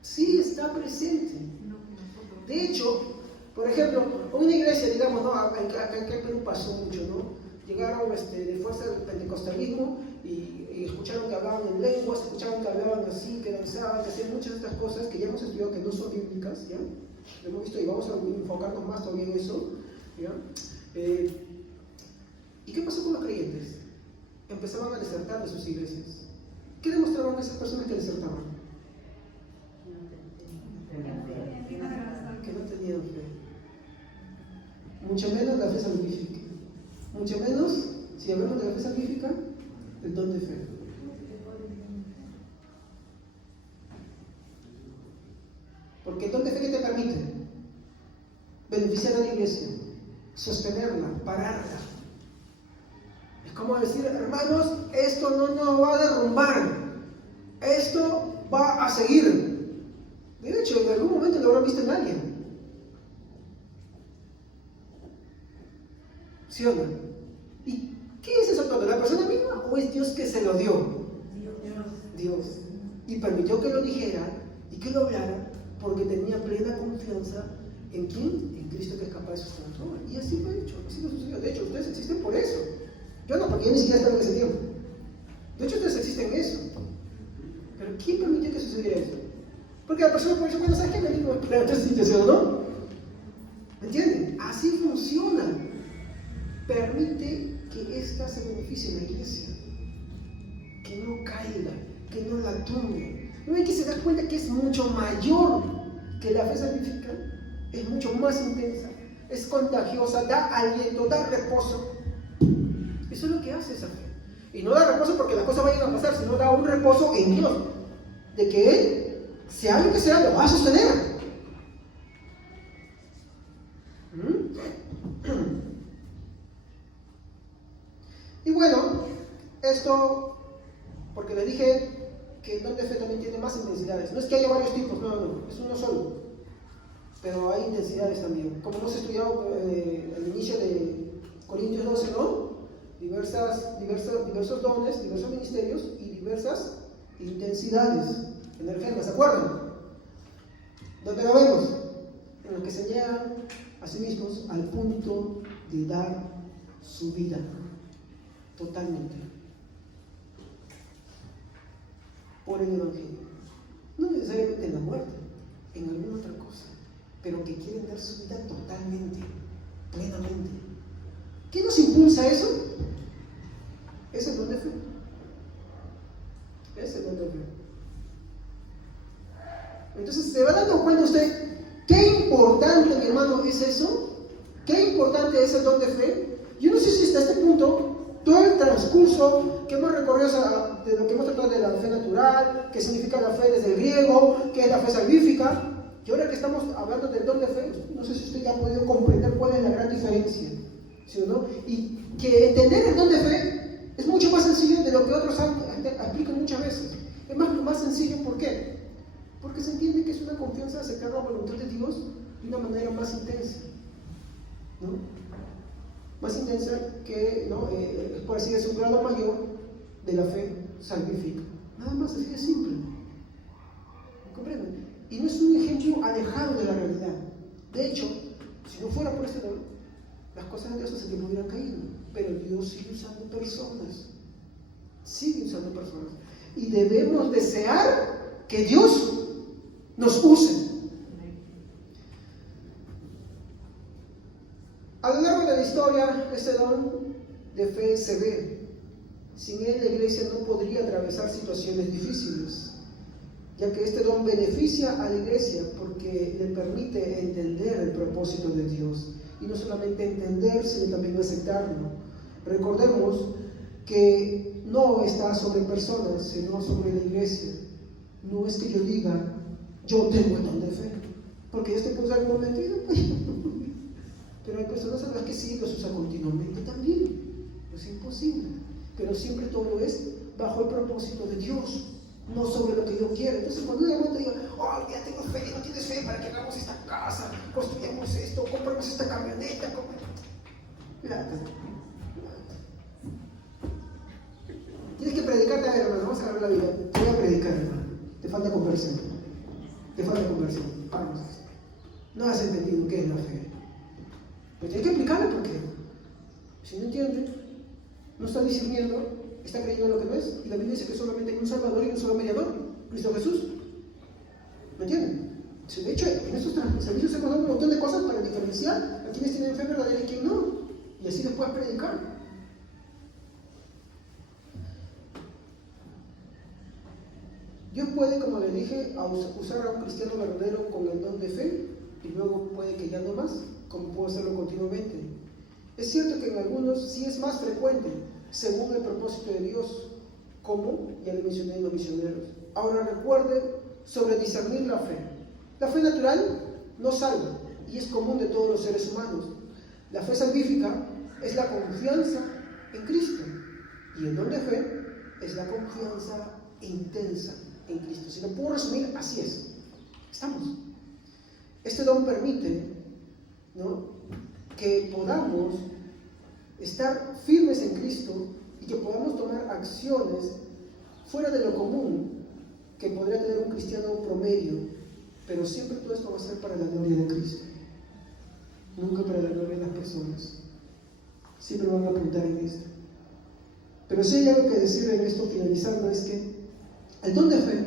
Sí está presente. De hecho, por ejemplo, una iglesia, digamos, ¿no? Acá en Perú pasó mucho, ¿no? Llegaron de fuerza del pentecostalismo y escucharon que hablaban en lenguas, escucharon que hablaban así, que danzaban, que hacían muchas de estas cosas que ya hemos estudiado que no son bíblicas, ¿ya? Lo hemos visto y vamos a enfocarnos más todavía en eso, ¿ya? ¿Y qué pasó con los creyentes? Empezaban a desertar de sus iglesias. ¿Qué demostraban esas personas que desertaban? Que no tenían fe. Mucho menos la fe salvífica. Mucho menos, si hablamos de la fe salvífica, el don de fe. Porque el don de fe, ¿qué te permite? Beneficiar a la iglesia, sostenerla, pararla. Es como decir, hermanos, esto no nos va a derrumbar, esto va a seguir. De hecho, en algún momento lo habrán visto en alguien. ¿Sí o no? ¿Y qué es eso todo? ¿La persona misma o es Dios que se lo dio? Dios. Y permitió que lo dijera y que lo hablara porque tenía plena confianza en quién, en Cristo, que es capaz de sustentarlo. Y así lo ha hecho, así lo sucedió. De hecho, ustedes existen por eso. Yo no, porque yo ni siquiera estaba en ese tiempo. De hecho, ustedes existen en eso. Pero ¿quién permitió que sucediera eso? Porque la persona por eso, bueno, ¿sabes qué? Me dijo, claro, entonces situación, ¿no? ¿Me entienden? Así funciona. Permite que ésta se beneficie en la iglesia, que no caiga, que no la tumbe. No hay que se dar cuenta que es mucho mayor que la fe salvífica, es mucho más intensa, es contagiosa, da aliento, da reposo. Eso es lo que hace esa fe. Y no da reposo porque las cosas vayan a pasar, sino da un reposo en Dios, de que Él, sea lo que sea, lo va a sostener. Y bueno, esto, porque les dije que el don de fe también tiene más intensidades. No es que haya varios tipos, no, es uno solo. Pero hay intensidades también. Como hemos estudiado al inicio de Corintios 12, ¿no? Diversos dones, diversos ministerios y diversas intensidades energéticas, ¿se acuerdan? ¿Dónde lo vemos? En los que se llegan a sí mismos al punto de dar su vida. Totalmente por el Evangelio, no necesariamente en la muerte, en alguna otra cosa, pero que quieren dar su vida totalmente, plenamente. ¿Qué nos impulsa eso? Es el don de fe. Es el don de fe. Entonces, ¿se va dando cuenta usted qué importante, mi hermano, es eso? ¿Qué importante es el don de fe? Yo no sé si hasta este punto todo el transcurso que hemos recorrido de lo que hemos tratado de la fe natural, qué significa la fe desde el griego, qué es la fe salvífica, y ahora que estamos hablando del don de fe, no sé si usted ya ha podido comprender cuál es la gran diferencia, ¿sí o no? Y que entender el don de fe es mucho más sencillo de lo que otros aplican muchas veces. Es más sencillo, ¿por qué? Porque se entiende que es una confianza de aceptar la voluntad de Dios de una manera más intensa, ¿no? Más intensa que, ¿no? Por así decirlo, es un grado mayor de la fe salvífica. Nada más, así de simple. ¿Comprenden? Y no es un ejemplo alejado de la realidad. De hecho, si no fuera por este don, las cosas de Dios hace tiempo hubieran caído. Pero Dios sigue usando personas. Sigue usando personas. Y debemos desear que Dios nos use. A lo largo de la historia, este don de fe se ve. Sin él, la iglesia no podría atravesar situaciones difíciles, ya que este don beneficia a la iglesia porque le permite entender el propósito de Dios. Y no solamente entender, sino también aceptarlo. Recordemos que no está sobre personas, sino sobre la iglesia. No es que yo diga, yo tengo el don de fe, porque Dios te puso algún momento y pues, pero hay personas a las que sí los usa continuamente también. Es imposible. Pero siempre todo es bajo el propósito de Dios, no sobre lo que yo quiero. Entonces cuando de momento diga, oh, ya tengo fe, no tienes fe para que hagamos esta casa, construyamos esto, compremos esta camioneta, plata. falta conversión. Te falta conversión. Vamos. No has entendido qué es la fe. Pero tienes que explicarle por qué. Si no entiende, no está discerniendo, está creyendo en lo que no es. Y la Biblia dice que solamente hay un Salvador y un solo mediador, Cristo Jesús. ¿Me entienden? De hecho, en estos servicios hemos dado un montón de cosas para diferenciar a quienes tienen fe verdadera y quién no. Y así les puedes predicar. Dios puede, como le dije, usar a un cristiano verdadero con el don de fe y luego puede que ya no más, como puede hacerlo continuamente. Es cierto que en algunos sí es más frecuente, según el propósito de Dios, como ya le mencioné en los misioneros. Ahora recuerde sobre discernir la fe. La fe natural no salva y es común de todos los seres humanos. La fe salvífica es la confianza en Cristo y el don de fe es la confianza intensa en Cristo. Si lo puedo resumir, así es. Estamos. Este don permite, ¿no?, que podamos estar firmes en Cristo y que podamos tomar acciones fuera de lo común que podría tener un cristiano promedio, pero siempre todo esto va a ser para la gloria de Cristo, nunca para la gloria de las personas. Siempre van a apuntar en esto. Pero si hay algo que decir en esto, finalizando, es que el don de fe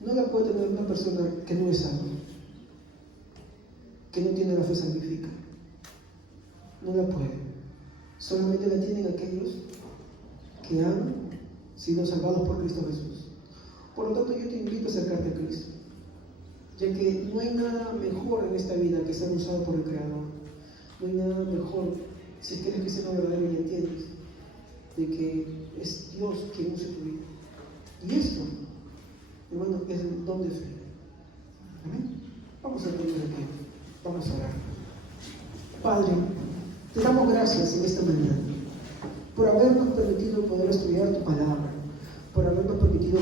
no la puede tener una persona que no es salva, que no tiene la fe salvífica. No la puede. Solamente la tienen aquellos que han sido salvados por Cristo Jesús. Por lo tanto, yo te invito a acercarte a Cristo, ya que no hay nada mejor en esta vida que ser usado por el Creador. No hay nada mejor, si es que eres cristiano verdadero y entiendes, de que es Dios quien usa tu vida. Y esto, hermano, es el don de fe. Amén. Vamos a poner aquí. Vamos a orar. Padre, te damos gracias en esta mañana por habernos permitido poder estudiar tu palabra, por habernos permitido